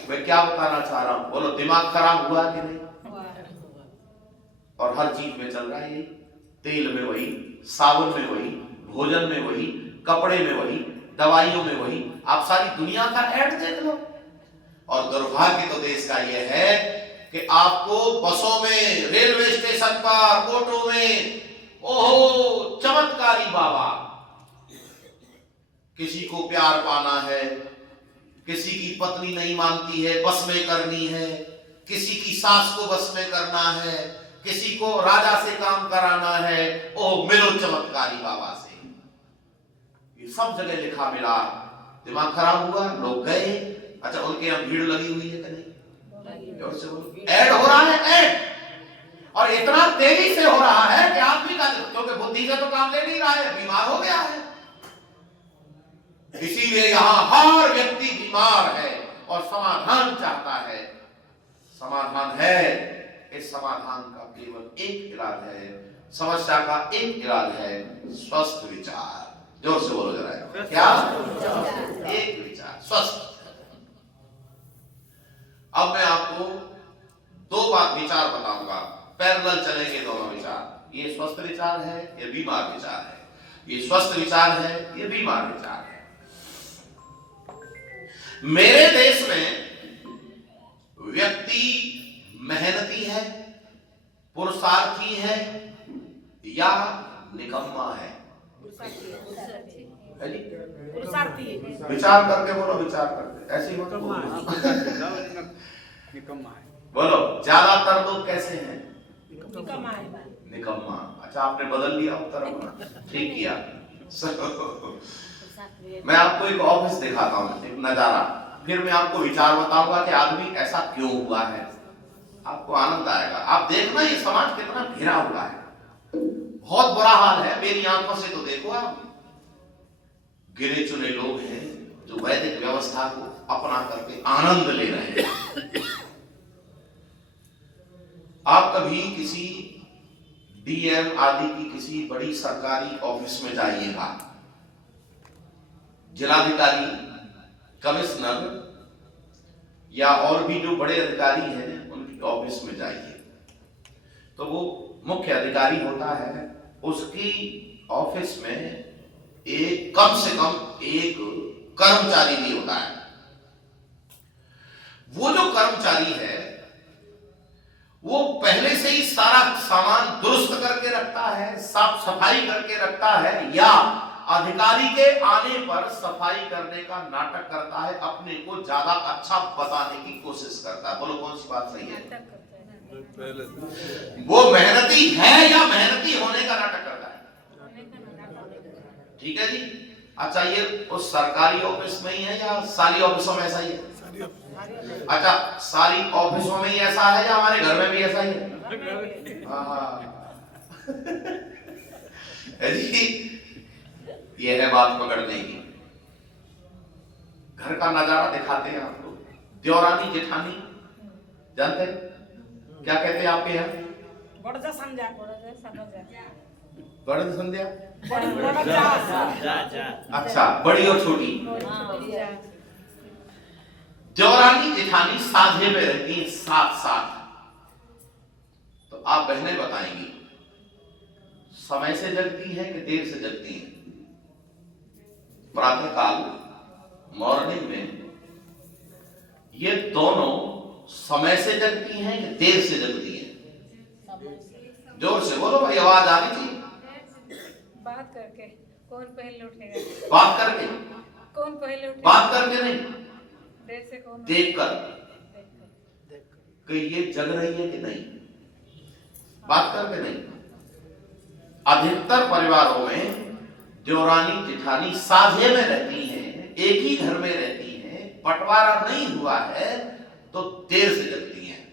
मैं क्या बताना चाह रहा हूं, बोलो दिमाग खराब हुआ कि नहीं? और हर चीज में चल रहा है, तेल में वही, साबुन में वही, भोजन में वही, कपड़े में वही, दवाइयों में वही। आप सारी दुनिया का ऐड देख लो। और दुर्भाग्य तो देश का यह है कि आपको बसों में, रेलवे स्टेशन पर, ऑटो में, ओहो चमत्कारी बाबा, किसी को प्यार पाना है, किसी की पत्नी नहीं मानती है, बस में करनी है, किसी की सास को बस में करना है, किसी को राजा से काम कराना है, ओह मिलो चमत्कारी बाबा से। ये सब जगह लिखा मिला, दिमाग खराब हुआ, लोग गए। अच्छा, उनके यहाँ भीड़ लगी हुई है कि नहीं? ऐड हो रहा है, ऐड, और इतना तेजी से हो रहा है कि आदमी का, क्योंकि बुद्धि से तो काम ले नहीं रहा है, बीमार हो गया है। इसीलिए यहां हर व्यक्ति बीमार है और समाधान चाहता है। समाधान है, इस समाधान का केवल एक इलाज है, समस्या का एक इलाज है, स्वस्थ विचार। जोर से बोलो जरा, क्या? एक विचार, स्वस्थ। अब मैं आपको 2 बात विचार बताऊंगा, पैरेलल चलेंगे दोनों विचार। ये स्वस्थ विचार है, ये बीमार विचार है। ये स्वस्थ विचार है, ये बीमार विचार है। मेरे देश में व्यक्ति मेहनती है, पुरुषार्थी है या निकम्मा है? पुरुषार्थी। विचार करके बोलो, विचार करके, ऐसे ही मतलब निकम्मा है। बोलो, ज्यादातर लोग कैसे हैं? निकम्मा है। निकम्मा। अच्छा, आपने बदल लिया उत्तर अपना, ठीक किया। मैं आपको एक ऑफिस दिखाता हूँ, एक नजारा, फिर मैं आपको विचार बताऊंगा कि आदमी ऐसा क्यों हुआ है। आपको आनंद आएगा। आप देखना ये समाज कितना घिरा हुआ है, बहुत बुरा हाल है। मेरी आंखों से तो देखो आप, गिने चुने लोग हैं जो वैदिक व्यवस्था को अपना करके आनंद ले रहे हैं। आप कभी किसी डीएम आदि की किसी बड़ी सरकारी ऑफिस में जाइएगा, जिलाधिकारी, कमिश्नर या और भी जो बड़े अधिकारी हैं उनकी ऑफिस में जाइए, तो वो मुख्य अधिकारी होता है, उसकी ऑफिस में एक कम से कम एक कर्मचारी भी होता है। वो जो कर्मचारी है वो पहले से ही सारा सामान दुरुस्त करके रखता है, साफ सफाई करके रखता है, या अधिकारी के आने पर सफाई करने का नाटक करता है, अपने को ज्यादा अच्छा बताने की कोशिश करता है। बोलो कौन सी बात सही है? वो मेहनती है या मेहनती होने का नाटक करता है? ठीक है जी। अच्छा, ये उस सरकारी ऑफिस में ही है या सारी ऑफिसों में ऐसा ही है? अच्छा, सारी ऑफिसों में ही ऐसा है या हमारे घर में भी ऐसा ही है? जी, ये है बात पकड़ने की। घर का नजारा दिखाते हैं आपको। देवरानी जेठानी जानते हैं क्या कहते हैं आपके यहाँ? बड़जा संध्या। बड़ी संध्या। बड़जा। अच्छा, बड़ी और छोटी। देवरानी जेठानी साझे में रहती हैं साथ साथ। तो आप बहनें बताएंगी समय से जगती हैं कि देर से जगती हैं? प्रातःकाल मॉर्निंग में ये दोनों समय से जगती हैं कि देर से जगती हैं? जोर से बोलो भाई, आवाज आ रही थी। बात करके कौन पहले उठेगा? बात करके? कौन पहले उठेगा? बात करके नहीं, देर से कौन? देखकर कि ये जग रही है कि नहीं, बात करके नहीं। अधिकतर परिवारों में देवरानी जेठानी साझे में रहती हैं, एक ही घर में रहती हैं, बंटवारा नहीं हुआ है तो देर से जगती हैं।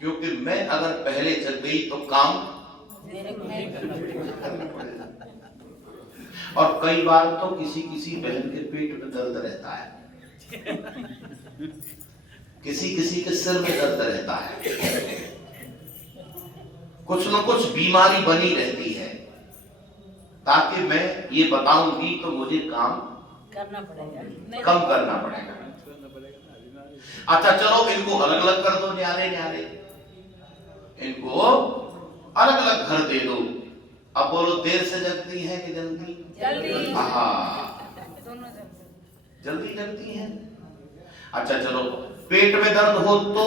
क्योंकि मैं अगर पहले जग गई तो काम, और कई बार तो किसी किसी बहन के पेट में दर्द रहता है, किसी किसी के सिर में दर्द रहता है, कुछ न कुछ बीमारी बनी रहती है, ताकि मैं ये बताऊंगी तो मुझे काम करना पड़ेगा, कम करना पड़ेगा। अच्छा चलो, इनको अलग अलग कर दो, न्यारे न्यारे, इनको अलग अलग घर दे दो। अब बोलो, देर से जगती है कि जल्दी? जल्दी। हाँ, दोनों जल्दी। जल्दी जगती है। अच्छा चलो, पेट में दर्द हो तो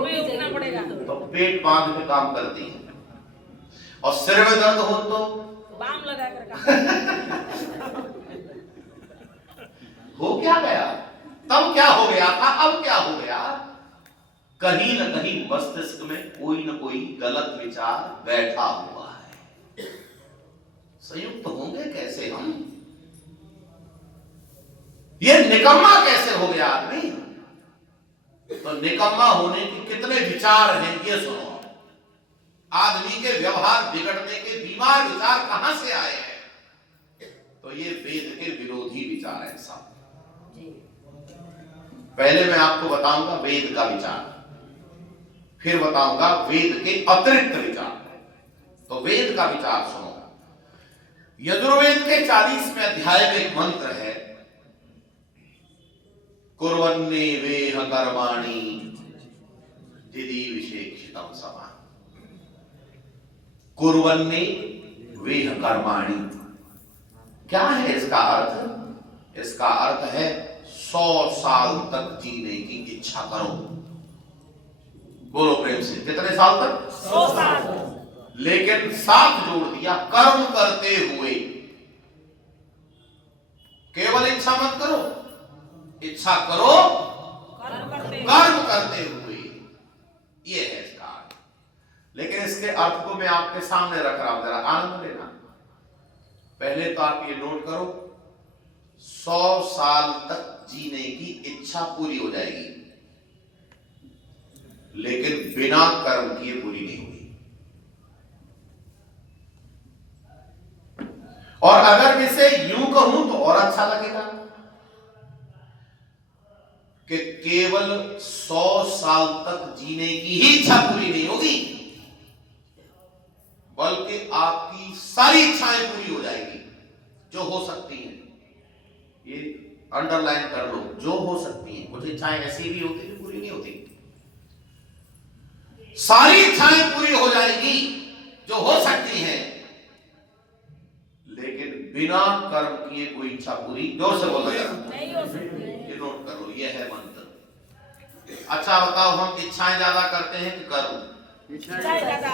भी उठना पड़ेगा, तो पेट बांध के काम करती है, और सिर में दर्द हो तो बाम लगा कर काम। हो क्या गया? तब क्या हो गया था, अब क्या हो गया? कहीं न कहीं मस्तिष्क में कोई न कोई गलत विचार बैठा हुआ है। संयुक्त होंगे कैसे हम? ये निकम्मा कैसे हो गया आदमी? तो निकम्मा होने के कितने विचार हैं ये सुनो। आदमी के व्यवहार बिगड़ने के बीमार विचार कहां से आए हैं? तो ये वेद के विरोधी विचार है सब। पहले मैं आपको बताऊंगा वेद का विचार, फिर बताऊंगा वेद के अतिरिक्त विचार। तो वेद का विचार सुनो। यजुर्वेद के 40वें अध्याय में एक मंत्र है, कुर्वन्ने वेह कर्माणि यदि विशेषितम समान। कुर्वन्ने वेह कर्माणि, क्या है इसका अर्थ? इसका अर्थ है 100 साल तक जीने की इच्छा करो। बोलो प्रेम से, कितने साल तक? 100 साल। लेकिन साथ जोड़ दिया, कर्म करते हुए। केवल इच्छा मत करो, इच्छा करो कर्म करते हुए, ये है इसका अर्थ। लेकिन इसके अर्थ को मैं आपके सामने रख रहा हूं, जरा आनंद लेना। पहले तो आप ये नोट करो, 100 साल तक जीने की इच्छा पूरी हो जाएगी, लेकिन बिना कर्म किए पूरी नहीं होगी। और अगर मैं इसे यूं कहूं तो और अच्छा लगेगा कि केवल 100 साल तक जीने की ही इच्छा पूरी नहीं होगी, बल्कि आपकी सारी इच्छाएं पूरी हो जाएगी जो हो सकती हैं। ये अंडरलाइन कर लो, जो हो सकती हैं। कुछ इच्छाएं ऐसी भी होती है पूरी नहीं होती। सारी इच्छाएं पूरी हो जाएगी जो हो सकती हैं, लेकिन बिना कर्म किए कोई इच्छा पूरी, जोर से बोलो जरा, नहीं हो सकती। ये नोट करो, ये है मंत्र। अच्छा बताओ, हम इच्छाएं ज्यादा करते हैं कि कर्म? इच्छाएं ज्यादा।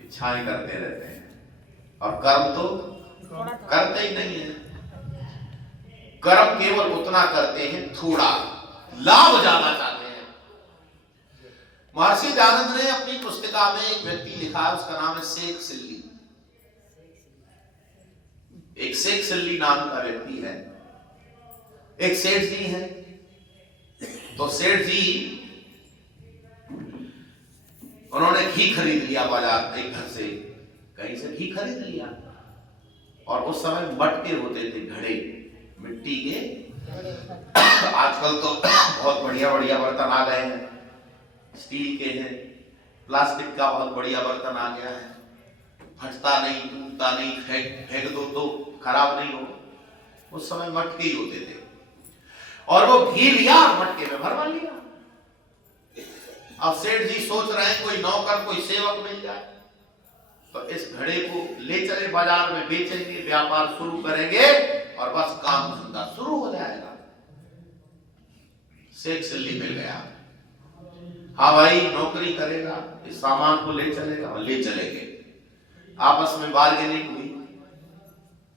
इच्छाएं करते रहते हैं और कर्म तो थोड़ा करते ही नहीं है। कर्म केवल उतना करते हैं थोड़ा, लाभ ज्यादा चाहते हैं। महर्षि दयानंद ने अपनी पुस्तिका में एक व्यक्ति लिखा है, उसका नाम है शेख सिल्ली। एक शेख सिल्ली नाम का व्यक्ति है। एक सेठ जी है, तो सेठ जी उन्होंने घी खरीद लिया बाजार, एक घर से कहीं से घी खरीद लिया, और उस समय मटके होते थे, घड़े मिट्टी के। आजकल तो बहुत बढ़िया बढ़िया बर्तन आ गए हैं, स्टील के हैं, प्लास्टिक का बहुत बढ़िया बर्तन आ गया है, फटता नहीं, टूटता नहीं, फेंक दो तो खराब नहीं हो। उस समय मटके ही होते थे, और वो घी लिया और मटके में भरवा लिया। अब सेठ जी सोच रहे हैं कोई नौकर, कोई सेवक मिल जाए तो इस घड़े को ले चले बाजार में, बेचेंगे, व्यापार शुरू करेंगे और बस काम धंधा शुरू हो जाएगा। शेख सिल्ली मिल गया, हाँ भाई नौकरी करेगा, इस सामान को ले चलेगा, और ले चलेंगे। आपस में बार्गेनिंग हुई,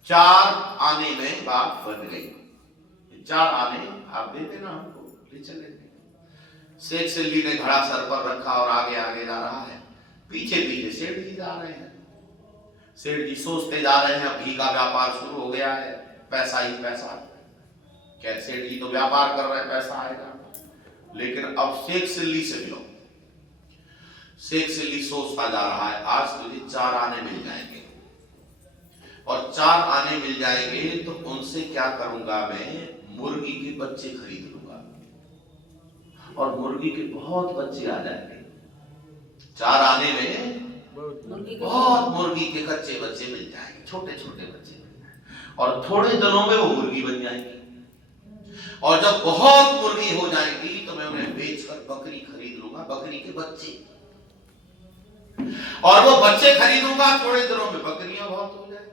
4 आने में बात बन गई। 4 आने आप दे देना हमको, ले चलेंगे। शेख सिल्ली ने घड़ा सर पर रखा और आगे आगे जा रहा है, पीछे पीछे सेठ जी जा रहे हैं। सेठ जी सोचते जा रहे हैं, अब घी का व्यापार शुरू हो गया है, पैसा ही पैसा। क्या सेठ जी तो व्यापार कर रहे हैं, पैसा आएगा। लेकिन अब शेख सिल्ली से मिलो। शेख सिल्ली सोचता जा रहा है, आज तुझे 4 आने मिल जाएंगे, और 4 आने मिल जाएंगे तो उनसे क्या करूंगा मैं, मुर्गी के बच्चे खरीद लूंगा, और मुर्गी के बहुत बच्चे आ जाएंगे। 4 आने में बहुत मुर्गी के कच्चे बच्चे मिल जाएंगे, छोटे छोटे बच्चे मिल जाएंगे, और थोड़े दिनों में वो मुर्गी बन जाएंगी। और जब बहुत मुर्गी हो जाएंगी तो मैं उन्हें बेचकर बकरी खरीद लूंगा, बकरी के बच्चे, और वो बच्चे खरीदूंगा, थोड़े दिनों में बकरियां बहुत हो जाए,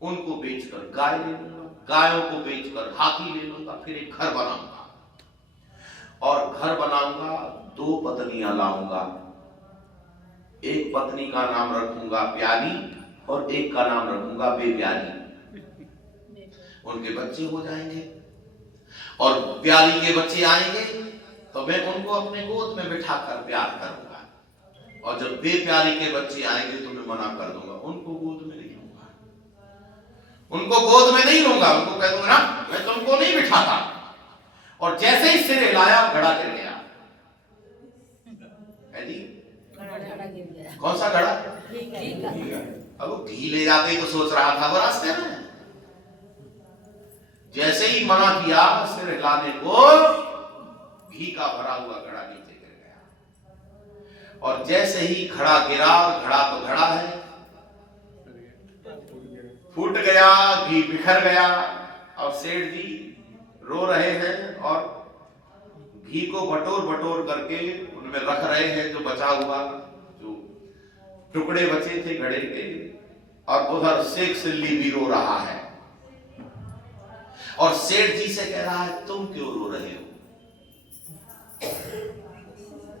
उनको बेचकर गाय ले लूंगा, गायों को बेचकर हाथी ले लूंगा, फिर एक घर बनाऊंगा, और घर बनाऊंगा, 2 पत्नियां लाऊंगा। एक पत्नी का नाम रखूंगा प्यारी, और एक का नाम रखूंगा बेप्यारी। उनके बच्चे हो जाएंगे, और प्यारी के बच्चे आएंगे तो मैं उनको अपने गोद में बिठाकर प्यार करूंगा, और जब बेप्यारी के बच्चे आएंगे तो मैं मना कर दूंगा, उनको गोद में नहीं लूंगा, उनको गोद में नहीं लूंगा, उनको कह दूंगा ना मैं तुमको नहीं बिठाता। और जैसे ही सिर हिलाया, घड़ा गिर गया। है जी, कौन सा घड़ा? अब वो घी ले जाते ही तो सोच रहा था वो रास्ते में, जैसे ही मना किया सिर हिलाने को, घी का भरा हुआ घड़ा नीचे गिर गया। और जैसे ही घड़ा गिरा, घड़ा तो घड़ा है, फूट गया, घी बिखर गया, और सेठ जी रो रहे हैं और घी को बटोर बटोर करके उनमें रख रहे हैं, जो बचा हुआ, जो टुकड़े बचे थे घड़े के। और उधर शेख सिल्ली भी रो रहा है, और सेठ जी से कह रहा है तुम क्यों रो रहे हो?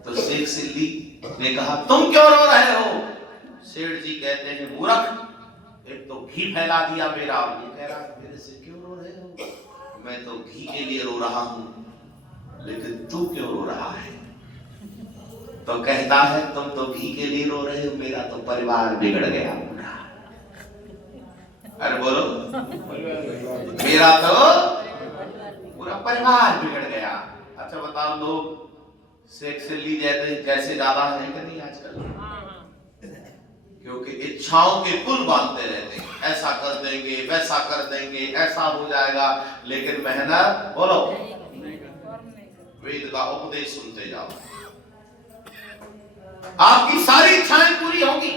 तो शेख सिल्ली ने कहा तुम क्यों रो रहे हो? सेठ जी कहते हैं मूर्ख, एक तो घी फैला दिया मेरा, और ये कह रहा है मेरे से क्यों रो रहे हो? मैं तो घी के लिए रो रहा हूं, लेकिन तू क्यों रो रहा है? तो कहता है तुम तो घी के लिए रो रहे हो, मेरा तो परिवार बिगड़ गया पूरा। अरे बोलो, मेरा तो पूरा परिवार बिगड़ गया। अच्छा बताओ, लोग शेख सिल्ली जैसे ज्यादा है कि नहीं आजकल? क्योंकि इच्छाओं के पुल बांधते रहते हैं, ऐसा कर देंगे, वैसा कर देंगे, ऐसा हो जाएगा, लेकिन मेहनत बोलो, वेद का उपदेश सुनते जाओ, आपकी सारी इच्छाएं पूरी होगी।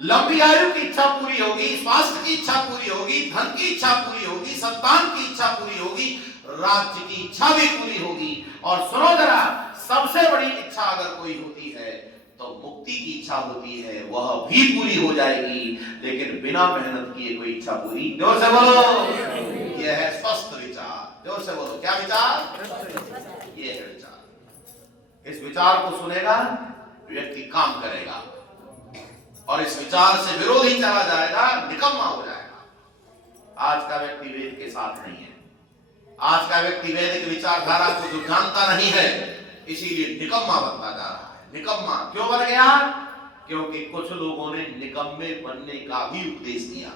लंबी आयु की इच्छा पूरी होगी, स्वास्थ्य की इच्छा पूरी होगी, धन की इच्छा पूरी होगी, संतान की इच्छा पूरी होगी, राज्य की इच्छा भी पूरी होगी। और सुनो जरा, सबसे बड़ी इच्छा अगर कोई होती है तो तो मुक्ति की इच्छा होती है, वह भी पूरी हो जाएगी, लेकिन बिना मेहनत किए कोई इच्छा पूरी। जोर से बोलो, यह है स्वस्थ विचार। जोर से बोलो, क्या विचार? यह है विचार। इस विचार को सुनेगा व्यक्ति काम करेगा, और इस विचार से विरोधी चला जाएगा, निकम्मा हो जाएगा। आज का व्यक्ति वेद के साथ नहीं है, आज का व्यक्ति वैदिक विचारधारा को जो जानता नहीं है, इसीलिए निकम्मा बनता जा रहा है। निकम्मा क्यों बन गया? क्योंकि कुछ लोगों ने निकम्मे बनने का भी उपदेश दिया।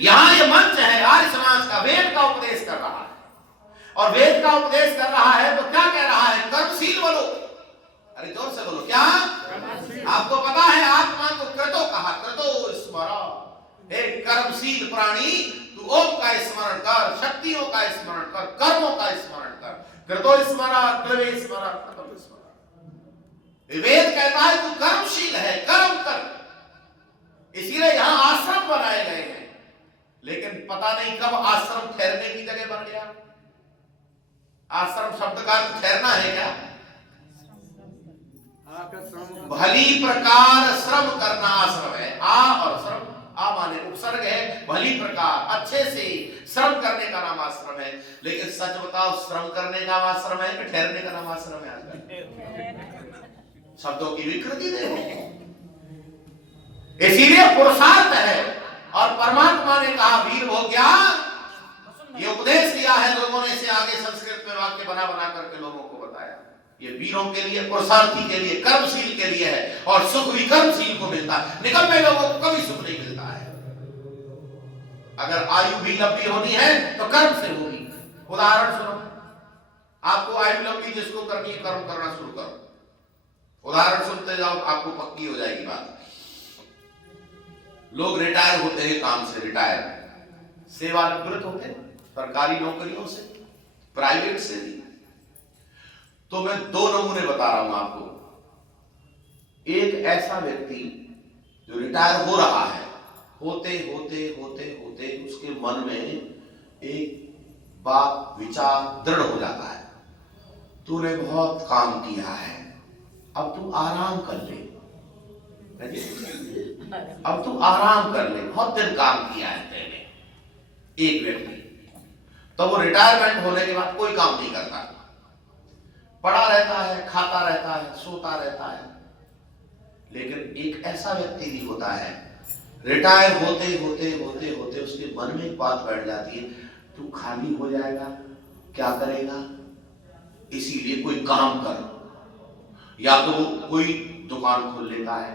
यहां यह मंच है आर्य समाज का, वेद का उपदेश कर रहा है, और वेद का उपदेश कर रहा है तो क्या कह रहा है? कर्मशील बनो। अरे जोर से बोलो, क्या? आपको पता है आत्मा को क्रतो कहा, क्रतो स्मरा, हे कर्मशील प्राणी, तू ओम का स्मरण कर, शक्तियों का स्मरण कर, कर्मों का स्मरण कर। क्रतो स्मरा, क्लवे स्मरा, क्रतो स्मरा। वेद कहता है तू कर्मशील है, कर्म कर। इसीलिए यहां आश्रम बनाए गए हैं, लेकिन पता नहीं कब आश्रम ठहरने की जगह बन गया। आश्रम शब्द का अर्थ ठहरना है क्या? भली प्रकार श्रम करना आश्रम है। आ और श्रम, आ माने उपसर्ग है, भली प्रकार अच्छे से श्रम करने का नाम आश्रम है। लेकिन सच बताओ, श्रम करने का आश्रम है कि ठहरने का नाम आश्रम है? आजकल शब्दों की विकृति देखो। इसीलिए पुरुषार्थ है, और परमात्मा ने कहा वीर हो गया। ये उपदेश दिया है लोगों ने, इसे आगे संस्कृत में वाक्य बना बना करके लोगों को बताया। ये वीरों के लिए, पुरुषार्थी के लिए, कर्मशील के लिए है, और सुख भी कर्मशील को मिलता है। निकम्मे लोगों को कभी सुख नहीं मिलता है। अगर आयु भी लंबी होनी है तो कर्म से होगी। उदाहरण सुनो, आपको आयु लंबी जिसको करनी है, कर्म करना शुरू करो। उदाहरण सुनते जाओ, आपको पक्की हो जाएगी बात। लोग रिटायर होते हैं काम से, रिटायर सेवानिवृत्त होते हैं सरकारी नौकरियों से, प्राइवेट से भी। तो मैं दो नमूने बता रहा हूं आपको। एक ऐसा व्यक्ति जो रिटायर हो रहा है, होते होते होते होते उसके मन में एक बात, विचार दृढ़ हो जाता है, तूने बहुत काम किया है, अब तू आराम कर ले। अब तू आराम कर ले, बहुत दिन काम किया है तेने। एक व्यक्ति तो वो रिटायरमेंट होने के बाद कोई काम नहीं करता, पड़ा रहता है, खाता रहता है, सोता रहता है। लेकिन एक ऐसा व्यक्ति भी होता है, रिटायर होते होते होते होते उसके मन में एक बात बैठ जाती है, तू खाली हो जाएगा, क्या करेगा? इसीलिए कोई काम कर। या तो कोई दुकान खोल लेता है,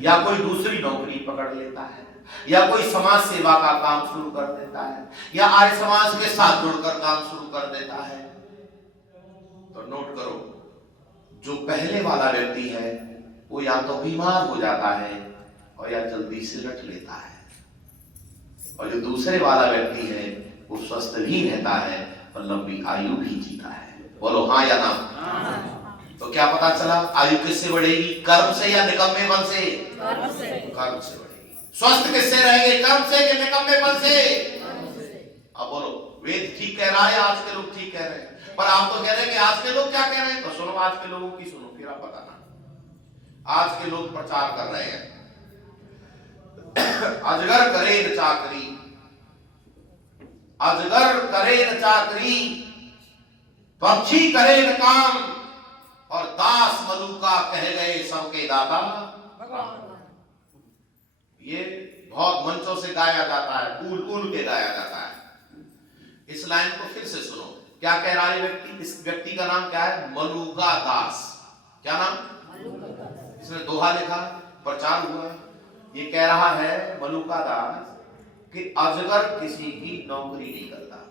या कोई दूसरी नौकरी पकड़ लेता है, या कोई समाज सेवा का काम शुरू कर देता है, या आर्य समाज के साथ जुड़कर काम शुरू कर देता है। तो नोट करो, जो पहले वाला व्यक्ति है वो या तो बीमार हो जाता है और या जल्दी से लट लेता है, और जो दूसरे वाला व्यक्ति है वो स्वस्थ भी रहता है और लंबी आयु भी जीता है। बोलो हाँ या ना? तो क्या पता चला, आयु किससे बढ़ेगी? कर्म से या निकम्मेपन से? कर्म से बढ़ेगी। स्वस्थ किससे रहेंगे? कर्म से कि निकम्मेपन से? अब बोलो, वेद ठीक कह रहा है, आज के लोग ठीक कह रहे हैं, पर आप तो कह रहे हैं कि आज के लोग क्या कह रहे हैं। तो सुनो, आज के लोगों की सुनो, फिर आप बताना। आज के लोग प्रचार कर रहे हैं, अजगर करे न चाकरी, अजगर करे न चाकरी, पक्षी करे न काम, और दास मलूका कह गए सबके दाता। ये बहुत मंचों से गाया जाता है, उल उल के गाया जाता है। इस लाइन को फिर से सुनो, क्या कह रहा है व्यक्ति? इस व्यक्ति का नाम क्या है? मलूका दास। क्या नाम? इसने दोहा लिखा, प्रचार हुआ है। ये कह रहा है मलूका दास कि अजगर किसी की नौकरी नहीं करता।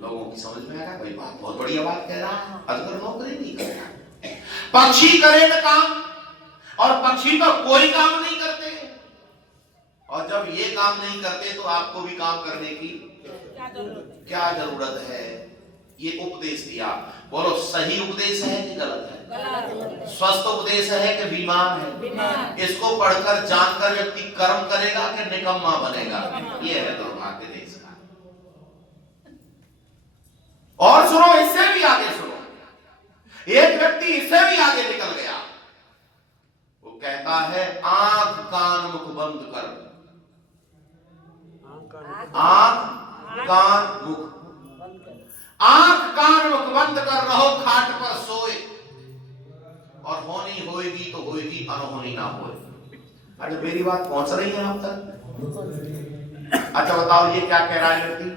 लोगों की समझ में आया भाई, बात बहुत बढ़िया बात कह रहा है, अजगर नौकरी नहीं करता। पक्षी करे न काम, और पक्षी तो कोई काम नहीं करते। और जब ये काम नहीं करते तो आपको भी काम करने की क्या जरूरत है? ये उपदेश दिया। बोलो, सही उपदेश है कि गलत है? स्वस्थ उपदेश है कि बीमार है? इसको पढ़कर जानकर व्यक्ति कर्म करेगा कि निकम्मा बनेगा? ये है दुर्भाग्य देश का। और सुनो, इससे भी आगे सुनो, एक व्यक्ति इससे भी आगे निकल गया, वो कहता है आंख कान मुख बंद कर, आंख कान मुख, आंख कान मुख बंद कर रहो खाट पर सोए, और होनी होएगी तो होएगी, अनहोनी ना होए। अरे मेरी बात पहुंच रही है आप तक? अच्छा बताओ, ये क्या कह रहा है व्यक्ति?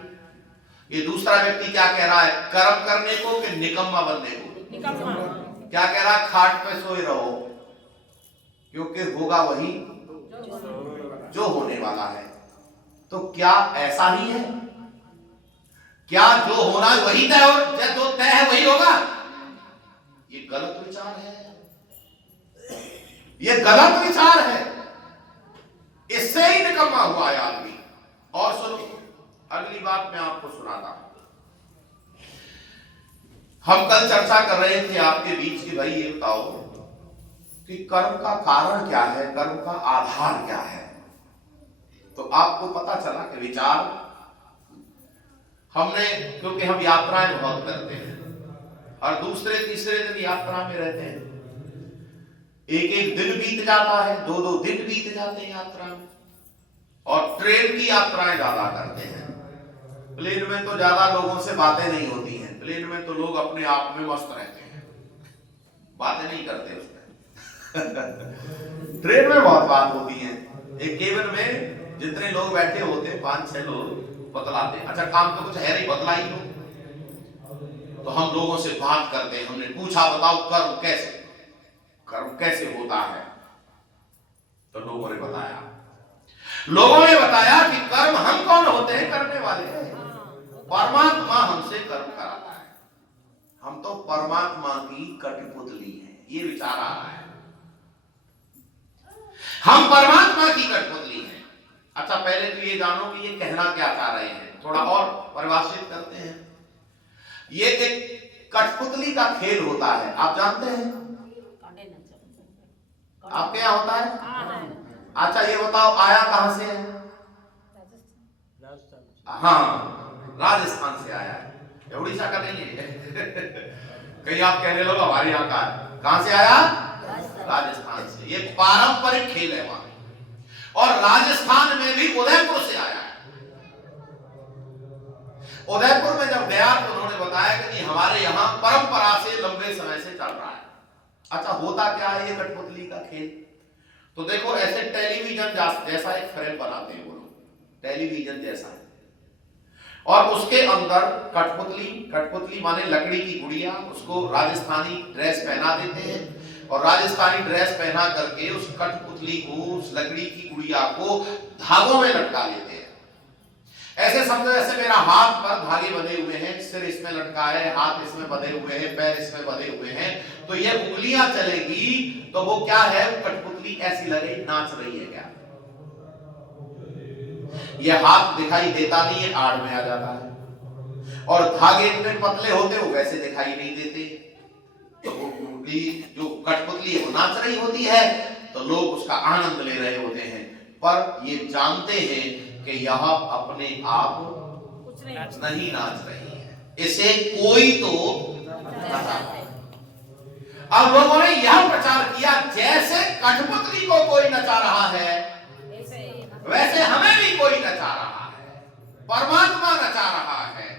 ये दूसरा व्यक्ति क्या कह रहा है? कर्म करने को कि निकम्मा बनने को? निकम्मा। क्या कह रहा है? खाट पे सोए रहो, क्योंकि होगा वही जो होने वाला है। तो क्या ऐसा ही है? क्या जो होना है वही तय हो, जो तय है वही होगा? ये गलत विचार है, ये गलत विचार है, इससे ही निकम्मा हुआ है आदमी। और सुनो, अगली बात मैं आपको सुनाता हूं। हम कल चर्चा कर रहे थे आपके बीच की, भाई ये बताओ कि कर्म का कारण क्या है, कर्म का आधार क्या है। तो आपको पता चला कि विचार हमने, क्योंकि हम यात्राएं बहुत करते हैं और दूसरे तीसरे दिन यात्रा में रहते हैं, एक एक दिन बीत जाता है, दो दो दिन बीत जाते हैं यात्रा में, और ट्रेन की यात्राएं ज्यादा करते हैं। प्लेन में तो ज्यादा लोगों से बातें नहीं होती हैं, प्लेन में तो लोग अपने आप में मस्त रहते हैं, बातें नहीं करते उसमें। ट्रेन में बहुत बात होती है। एक केबिन में जितने लोग बैठे होते हैं, 5-6 लोग बतलाते हैं, अच्छा काम तो कुछ है नहीं, बतला ही लो। तो हम लोगों से बात करते हैं, हमने पूछा बताओ कर्म कैसे होता है, तो लोगों ने बताया कि कर्म हम कौन होते हैं? करने वाले। परमात्मा हमसे कर्म कराता है, हम तो परमात्मा की कठपुतली हैं, ये विचार आ रहा है, हम परमात्मा की कठपुतली हैं। अच्छा पहले तो ये जानो कि ये कहना क्या चाह रहे हैं, थोड़ा और परिभाषित करते हैं। ये एक कठपुतली का खेल होता है, आप जानते हैं? आपके यहाँ होता है? अच्छा ये बताओ आया कहां से है? हाँ राजस्थान से आया है, उड़ीसा का नहीं है। कहीं आप कहने लगे हमारे यहाँ का है, कहां से आया? राजस्थान से। ये पारंपरिक खेल है वहां, और राजस्थान में भी उदयपुर से आया है। उदयपुर में जब गया तो उन्होंने बताया कि हमारे यहाँ परंपरा से लंबे समय से चल रहा है। अच्छा होता क्या है ये कठपुतली का खेल? तो देखो ऐसे टेलीविजन जैसा एक फ्रेम बनाते हैं वो लोग, टेलीविजन जैसा है, और उसके अंदर कठपुतली माने लकड़ी की गुड़िया, उसको राजस्थानी ड्रेस पहना देते हैं, और राजस्थानी ड्रेस पहना करके उस कठपुतली को, उस लकड़ी की गुड़िया को धागों में लटका लेते हैं। ऐसे समझो जैसे मेरा हाथ पर धागे बंधे हुए हैं, सिर इसमें लटका है, हाथ इसमें बंधे हुए हैं, पैर इसमें बंधे हुए हैं, तो ये उंगलियां चलेगी तो वो क्या है, कठपुतली ऐसी लगे नाच रही है क्या? ये हाथ दिखाई देता नहीं है, आड़ में आ जाता है, और धागे इतने पतले होते वो वैसे दिखाई नहीं देते, तो वो उंगली जो कठपुतली है वो नाच रही होती है, तो लोग उसका आनंद ले रहे होते हैं, पर ये जानते हैं कि यह अपने आप नहीं नाच रही है, इसे कोई तो नचा है। अब लोगों ने यह प्रचार किया जैसे कठपुतली को कोई नचा रहा है वैसे हमें भी कोई नचा रहा है, परमात्मा नचा रहा है।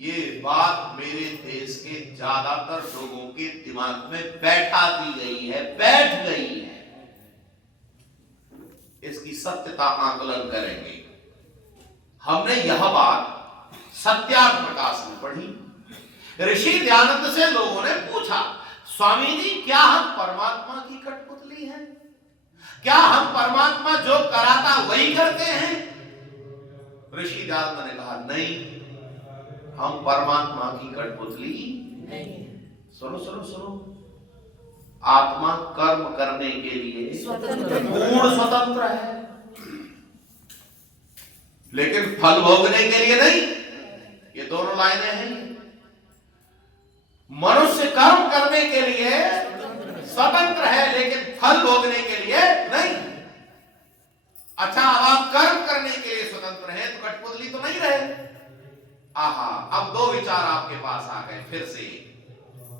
ये बात मेरे देश के ज्यादातर लोगों के दिमाग में बैठा दी गई है, बैठ गई है। इसकी सत्यता आकलन करेंगे। हमने यह बात सत्यार्थ प्रकाश में पढ़ी। ऋषि दयानंद से लोगों ने पूछा, स्वामी जी क्या हम परमात्मा की कठपुतली हैं? क्या हम परमात्मा जो कराता वही करते हैं? ऋषि दयानंद ने कहा नहीं, हम परमात्मा की कठपुतली नहीं। सुनो सुनो सुनो, आत्मा कर्म करने के लिए पूर्ण स्वतंत्र है, लेकिन फल भोगने के लिए नहीं। ये दोनों लाइनें हैं। मनुष्य कर्म करने के लिए स्वतंत्र है, लेकिन फल भोगने के लिए नहीं। अच्छा अब आप कर्म करने के लिए स्वतंत्र हैं तो कठपुतली तो नहीं रहे। आहा, अब दो विचार आपके पास आ गए फिर से।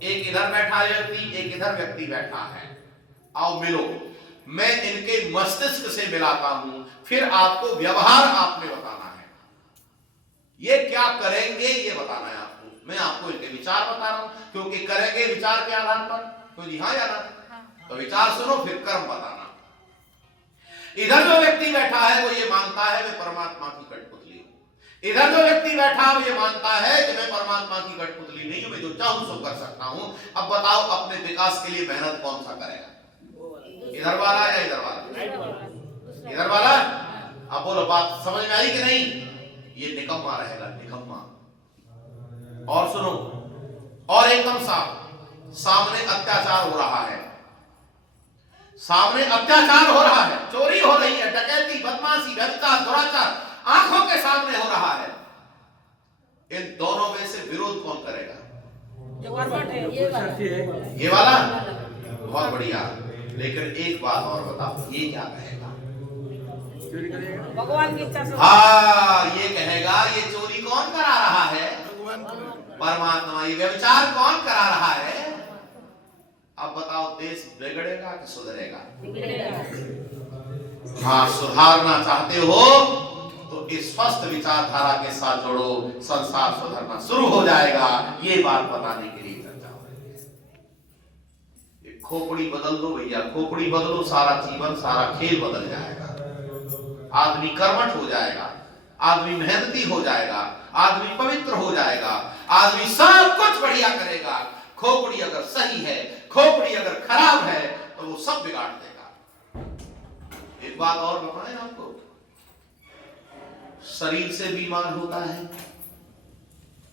एक इधर बैठा है व्यक्ति, एक इधर व्यक्ति बैठा है, आओ मिलो। मैं इनके मस्तिष्क से मिलाता हूं, फिर आपको व्यवहार आपने बताना है, ये क्या करेंगे ये बताना है आपको। मैं आपको इनके विचार बता रहा हूं, क्योंकि करेंगे विचार के आधार पर, तो जी हाँ या ना, तो विचार सुनो फिर कर्म बताना। इधर जो व्यक्ति बैठा है वो ये मानता है मैं परमात्मा की कठपुतली हूं, इधर जो व्यक्ति बैठा वो ये मानता है कि मैं परमात्मा की कठपुतली नहीं हूं, मैं जो चाहूं सो कर सकता हूं। अब बताओ अपने विकास के लिए मेहनत कौन सा करेगा, इधर वाला या इधर वाला? इधर वाला। अब बोलो बात समझ में आई कि नहीं? ये निकम्मा रहेगा, निकम्मा। और सुनो, और एकदम साफ, सामने अत्याचार हो रहा है, सामने अत्याचार हो रहा है, चोरी हो रही है, डकैती, बदमाशी, व्यभिचार, दुराचार आंखों के सामने हो रहा है। इन दोनों में से विरोध कौन करेगा? जो कर्मठ है ये वाला। बहुत बढ़िया। लेकिन एक बात और बताओ, ये क्या कहेगा? चोरी करेगा, भगवान की इच्छा से। हाँ, ये कहेगा ये चोरी कौन करा रहा है? परमात्मा। ये व्यभिचार कौन करा रहा है? अब बताओ देश बिगड़ेगा कि सुधरेगा? हाँ, सुधारना चाहते हो तो स्पष्ट विचारधारा के साथ जोड़ो, संसार सुधरना शुरू हो जाएगा। ये बात बताने के लिए चर्चा हो रही है। खोपड़ी बदल दो भैया, खोपड़ी बदलो, सारा जीवन सारा खेल बदल जाएगा। आदमी कर्मठ हो जाएगा, आदमी मेहनती हो जाएगा, आदमी पवित्र हो जाएगा, आदमी सब कुछ बढ़िया करेगा। खोपड़ी अगर सही है, खोपड़ी अगर खराब है तो वो सब बिगाड़ देगा। एक बात और बताएं आपको, शरीर से बीमार होता है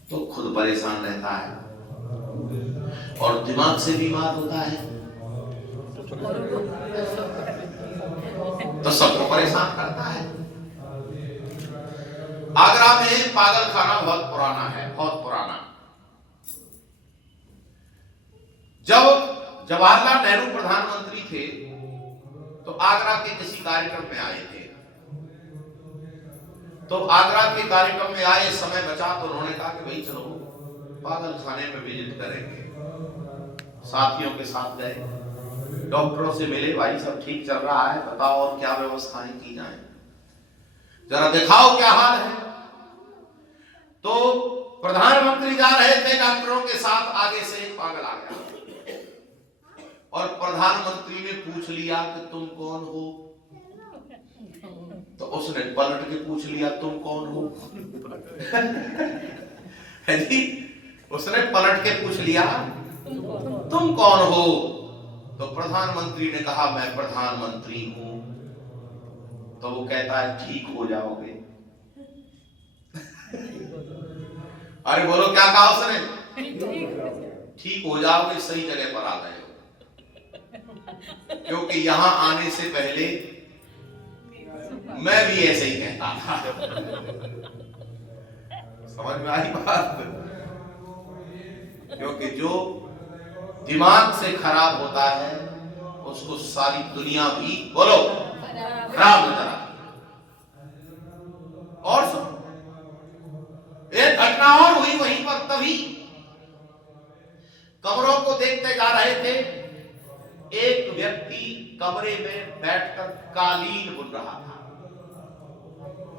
तो खुद परेशान रहता है, और दिमाग से बीमार होता है तो सबको परेशान करता है। आगरा में पागल खाना बहुत पुराना है, बहुत पुराना। जब जवाहरलाल नेहरू प्रधानमंत्री थे तो आगरा के किसी कार्यक्रम में आए थे, तो आगरा के कार्यक्रम में आए, समय बचा तो उन्होंने कहा कि भाई चलो पागल खाने में विजिट करेंगे। साथियों के साथ गए, डॉक्टरों से मिले, भाई सब ठीक चल रहा है, बताओ और क्या व्यवस्थाएं की जाएं, जरा दिखाओ क्या हाल है। तो प्रधानमंत्री जा रहे थे डॉक्टरों के साथ, आगे से एक पागल आ गया और प्रधानमंत्री ने पूछ लिया कि तुम कौन हो, तो उसने पलट के पूछ लिया तुम कौन हो। है जी, उसने पलट के पूछ लिया तुम कौन हो, तो प्रधानमंत्री ने कहा मैं प्रधानमंत्री हूं। तो वो कहता है ठीक हो जाओगे। अरे बोलो क्या कहा उसने? ठीक हो जाओगे, सही जगह पर आ गए हो, क्योंकि यहां आने से पहले मैं भी ऐसे ही कहता था। समझ में आई बात? क्योंकि जो दिमाग से खराब होता है उसको सारी दुनिया भी बोलो खराब नजर आती है। और सुनो, एक घटना और हुई वहीं पर। तभी कमरों को देखते जा रहे थे, एक व्यक्ति कमरे में बैठकर कालीन बुन रहा था।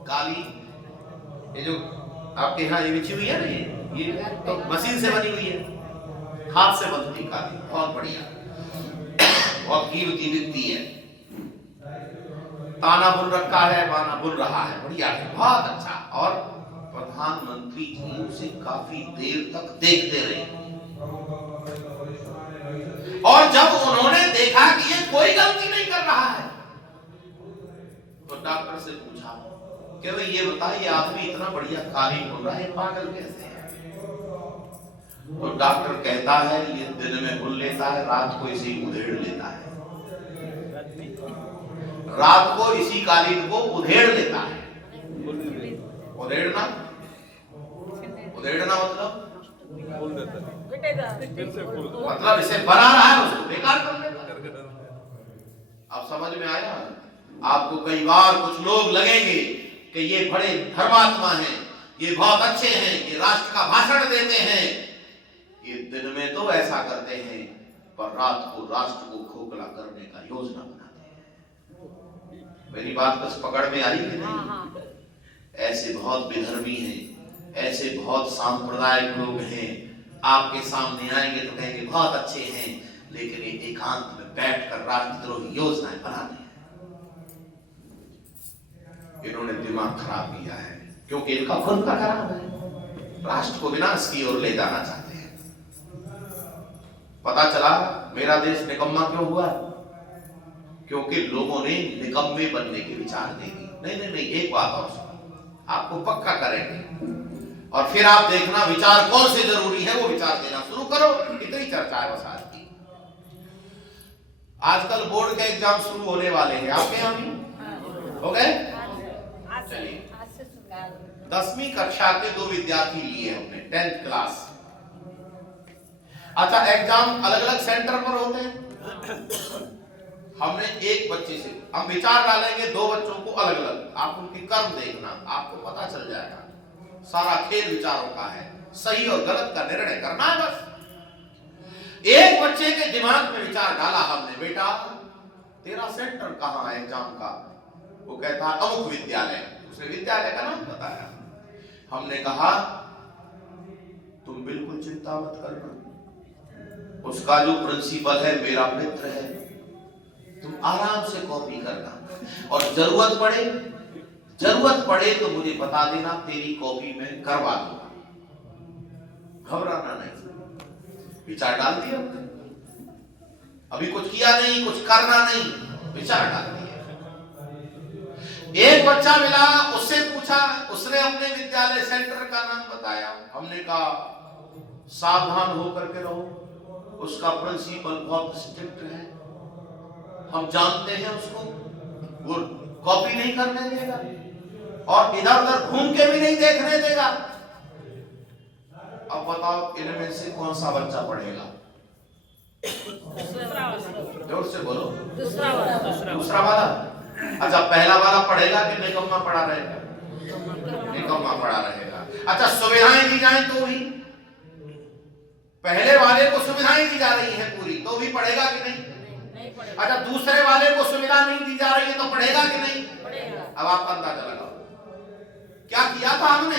कालीन, ये जो आपके यहाँ ये बिछी हुई है ना, ये तो मशीन से बनी हुई है, हाथ से बनती कालीन, बहुत बढ़िया, बहुत कीमती बिकती है। ताना बुन रखा है, बाना बुन रहा है, बढ़िया है, बहुत अच्छा। और प्रधानमंत्री जी उसे काफी देर तक देखते रहे, और जब उन्होंने देखा कि ये कोई गलती नहीं कर रहा है तो डॉक्टर से पूछा कि भाई ये बताइए आदमी इतना बढ़िया कालीन बुन रहा है, पागल कैसे है? तो डॉक्टर कहता है ये दिन में बुन लेता है, रात को इसी उधेड़ लेता है, रात को इसी कालीन को उधेड़ लेता है। उधेड़ना, उधेड़ना मतलब मतलब इसे बना रहा है, उसको बेकार कर देता। अब समझ में आया? आपको कई बार कुछ लोग लगेंगे कि ये बड़े धर्मात्मा हैं, ये बहुत अच्छे हैं, ये राष्ट्र का भाषण देते हैं, ये दिन में तो ऐसा करते हैं, पर रात को राष्ट्र को खोखला करने का योजना बनाते हैं। मेरी बात बस पकड़ में आई कि नहीं? ऐसे बहुत विधर्मी हैं, ऐसे बहुत सांप्रदायिक लोग हैं, आपके सामने आएंगे तो कहेंगे बहुत अच्छे हैं, लेकिन ये एकांत में बैठकर राष्ट्रद्रोही योजनाएं बनाते हैं। इन्होंने दिमाग खराब किया है, क्योंकि इनका खुद का खराब है, राष्ट्र को विनाश की ओर ले जाना चाहते हैं। पता चला मेरा देश निकम्मा क्यों हुआ? क्योंकि लोगों ने निकम्मे बनने के विचार दे दी। नहीं, एक बात और सुनो, आपको पक्का करेंगे और फिर आप देखना विचार कौन से जरूरी है वो विचार देना शुरू करो। इतनी चर्चा है बस आज की। आजकल बोर्ड के एग्जाम शुरू होने वाले हैं, आपके यहाँ भी हो गए? चलिए, 10वीं कक्षा के 2 विद्यार्थी लिए हमने, 10th क्लास। अच्छा, एग्जाम अलग अलग सेंटर पर होते हैं। हमने एक बच्चे से हम विचार डालेंगे, 2 बच्चों को अलग अलग, आप उनकी कर्म देखना, आपको पता चल जाएगा। सारा खेल विचारों का है, सही और गलत का निर्णय करना है बस। एक बच्चे के दिमाग में विचार डाला हमने, बेटा तेरा सेंटर कहां है एग्जाम का? वो कहता है अमुक विद्यालय। उसने विद्यालय का नाम बताया। हमने कहा तुम बिल्कुल चिंता मत करना, उसका जो प्रिंसिपल है मेरा मित्र है, तुम आराम से कॉपी करना और जरूरत पड़े तो मुझे बता देना, तेरी कॉपी में करवा दूंगा, घबराना नहीं। विचार डाल दिया, अभी कुछ किया नहीं, कुछ करना नहीं, विचार डाल दिया। एक बच्चा मिला, उससे पूछा, उसने अपने विद्यालय सेंटर का नाम बताया। हमने कहा सावधान होकर के रहो, उसका प्रिंसिपल बहुत स्ट्रिक्ट है, हम जानते हैं उसको, वो कॉपी नहीं करने देगा और इधर उधर घूम के भी नहीं देखने देगा। अब बताओ इनमें से कौन सा बच्चा पढ़ेगा? जोर से बोलो। दूसरा वाला। अच्छा, पहला वाला पढ़ेगा कि निकम्मा पड़ा रहेगा? निकम्मा पड़ा रहेगा। अच्छा, सुविधाएं दी जाए तो भी, पहले वाले को सुविधाएं दी जा रही है पूरी, तो भी पढ़ेगा कि नहीं? अच्छा, दूसरे वाले को सुविधा नहीं दी जा रही है तो पढ़ेगा कि नहीं? अब आप अंदाजा लगाओ क्या किया था हमने।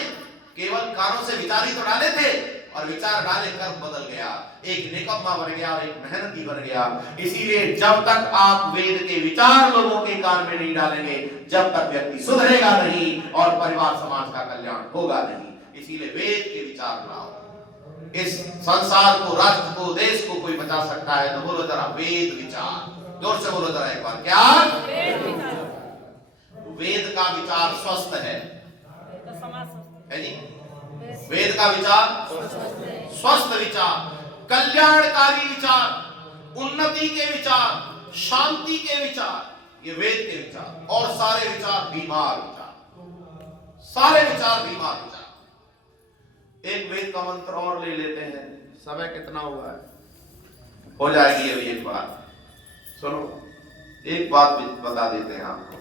केवल कानों से विचार ही तो डाले थे, और विचार डाले कर्म बदल गया, एक निकम्मा बन गया और एक मेहनती बन गया। इसीलिए जब तक आप वेद के विचार लोगों के कान में नहीं डालेंगे, जब तक व्यक्ति सुधरेगा नहीं और परिवार समाज का कल्याण होगा नहीं। इसीलिए वेद के विचार लाओ। इस संसार को, राष्ट्र को, देश को कोई बचा सकता है तो बोलो जरा वेद विचार। जोर से बोलो जरा एक बार, क्या? वेद का विचार स्वस्थ है जी? वेद का विचार स्वस्थ विचार, कल्याणकारी विचार, उन्नति के विचार, शांति के विचार, ये वेद के विचार। और सारे विचार बीमार विचार, सारे विचार बीमार विचार। एक वेद का मंत्र और ले लेते हैं। समय कितना हुआ है? हो जाएगी अभी एक बात सुनो, एक बात बता देते हैं आपको।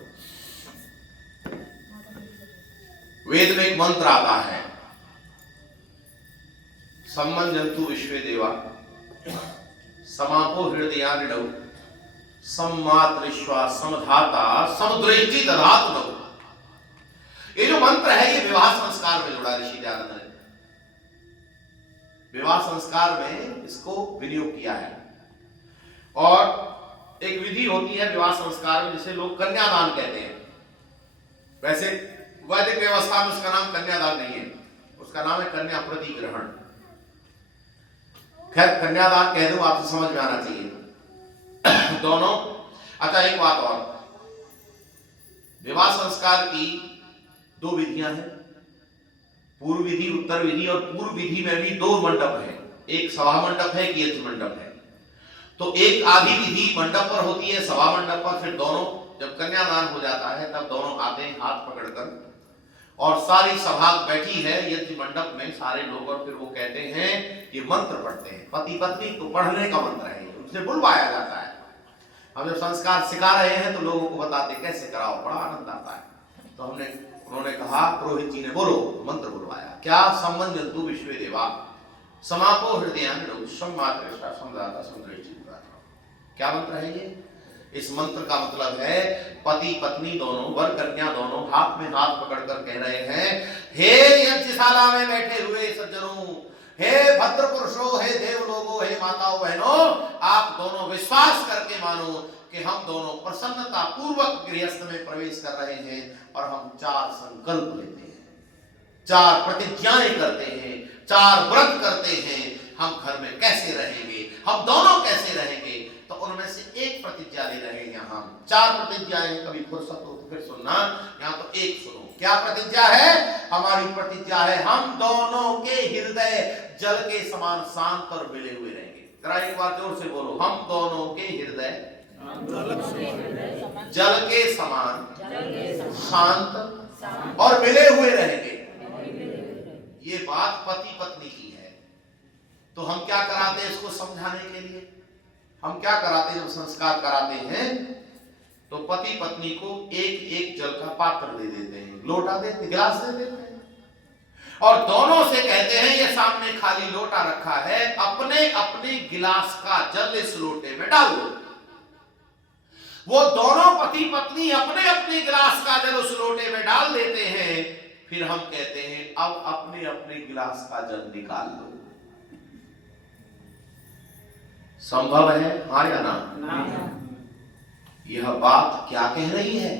वेद में एक मंत्र आता है, सम्मंजन्तु विश्वे देवा समापो हृदयानिडौ सम्मातृश्वा समधाता समुद्रेष्टि दधातु नौ। ये जो मंत्र है ये विवाह संस्कार में जुड़ा ऋषि दयानंद ने। विवाह संस्कार में इसको विनियोग किया है। और एक विधि होती है विवाह संस्कार में जिसे लोग कन्यादान कहते हैं। वैसे वैदिक व्यवस्था में उसका नाम कन्यादान नहीं है, उसका नाम है कन्या प्रतिग्रहण। खैर कन्यादान कह दूं आपसे समझ में आना चाहिए दोनों। अच्छा, एक बात और, विवाह संस्कार की 2 विधियां हैं, पूर्व विधि, उत्तर विधि। और पूर्व विधि में भी 2 मंडप है, एक सभा मंडप है, एक यज्ञ मंडप है। तो एक आधी विधि मंडप पर होती है, सभा मंडप पर। फिर दोनों जब कन्यादान हो जाता है तब दोनों आते हैं हाथ पकड़कर, और सारी सभा बैठी है यज्ञ मंडप में, सारे लोग, और फिर वो कहते हैं ये मंत्र पढ़ते हैं। पति पत्नी को पढ़ने का मंत्र है, उनसे बुलवाया जाता है। हम जब संस्कार सिखा रहे हैं तो लोगों को बताते कैसे कराओ, बड़ा आनंद आता है। तो उन्होंने कहा, पुरोहित जी ने बोलो, मंत्र बुलवाया। क्या? सम्मंजन्तु विश्वे देवा समापो हृदयान संमात्रेषा समदाता समदृष्टि। क्या मंत्र है ये? इस मंत्र का मतलब है पति पत्नी दोनों, वर कन्या दोनों हाथ में हाथ पकड़कर कह रहे हैं, हे यज्ञशाला में बैठे हुए सज्जनों, हे भद्र पुरुषों, हे देव लोगों, हे माताओं बहनों, आप दोनों विश्वास करके मानो कि हम दोनों प्रसन्नता पूर्वक गृहस्थ में प्रवेश कर रहे हैं और हम 4 संकल्प लेते हैं, 4 प्रतिज्ञाएं करते हैं, 4 व्रत करते हैं। हम घर में कैसे रहेंगे, हम दोनों कैसे रहेंगे, तो उनमें से एक प्रतिज्ञा ले रहे हैं हम। 4 प्रतिज्ञाएं, कभी फुर्सत हो तो फिर सुनना, यहाँ तो एक सुनो। क्या प्रतिज्ञा है? हमारी प्रतिज्ञा है हम दोनों के हृदय जल के समान शांत और मिले हुए रहेंगे। जरा एक बार जोर से बोलो, हम दोनों के हृदय जल के समान शांत और मिले हुए रहेंगे। ये बात पति पत्नी की है। तो हम क्या कराते हैं इसको समझाने के लिए? हम क्या कराते हैं? जब संस्कार कराते हैं तो पति पत्नी को एक एक जल का पात्र दे देते हैं, लोटा देते, गिलास दे देते हैं और दोनों से कहते हैं ये सामने खाली लोटा रखा है, अपने अपने गिलास का जल इस लोटे में डाल दो। वो दोनों पति पत्नी अपने अपने गिलास का जल उस लोटे में डाल देते हैं। फिर हम कहते हैं अब अपने अपने गिलास का जल निकाल लो। संभव है? हाँ या ना? यह बात क्या कह रही है?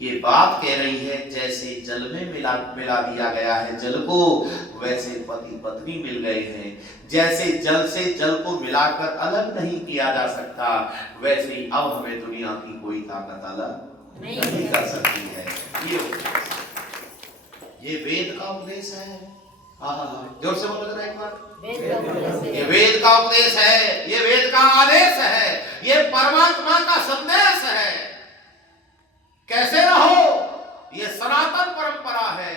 ये बात कह रही है जैसे जल में मिला दिया गया है जल को, वैसे पति पत्नी मिल गए हैं। जैसे जल से जल को मिलाकर अलग नहीं किया जा सकता, वैसे ही अब हमें दुनिया की कोई ताकत अलग नहीं कर सकती है। ये वेद का उपदेश है। जोर से बोलो जरा एक बार। ये वेद का उपदेश है, ये वेद का आदेश है, ये परमात्मा का संदेश है। कैसे रहो? ये सनातन परंपरा है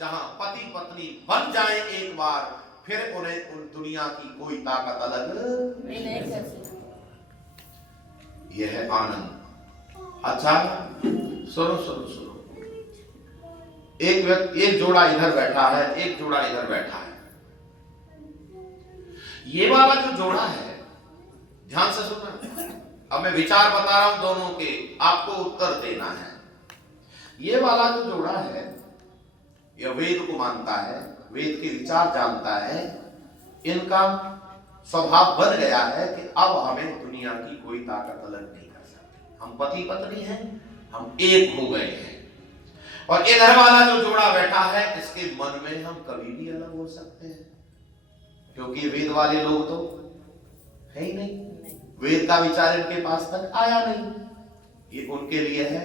जहां पति पत्नी बन जाए एक बार, फिर उन्हें उन दुनिया की कोई ताकत अलग नहीं कर सकती। यह है आनंद। अच्छा सुनो सुनो सुनो, एक जोड़ा इधर बैठा है, एक जोड़ा इधर बैठा है। ये वाला जो जोड़ा है, ध्यान से सुनना, अब मैं विचार बता रहा हूं दोनों के, आपको उत्तर देना है। ये वाला जो जोड़ा है यह वेद को मानता है, वेद के विचार जानता है, इनका स्वभाव बन गया है कि अब हमें दुनिया की कोई ताकत अलग नहीं कर सकती। हम पति पत्नी हैं, हम एक हो गए हैं। और इधर वाला जो जोड़ा बैठा है, इसके मन में हम कभी भी अलग हो सकते हैं, क्योंकि वेद वाले लोग तो है ही नहीं, वेद का विचार इनके पास तक आया नहीं। ये उनके लिए है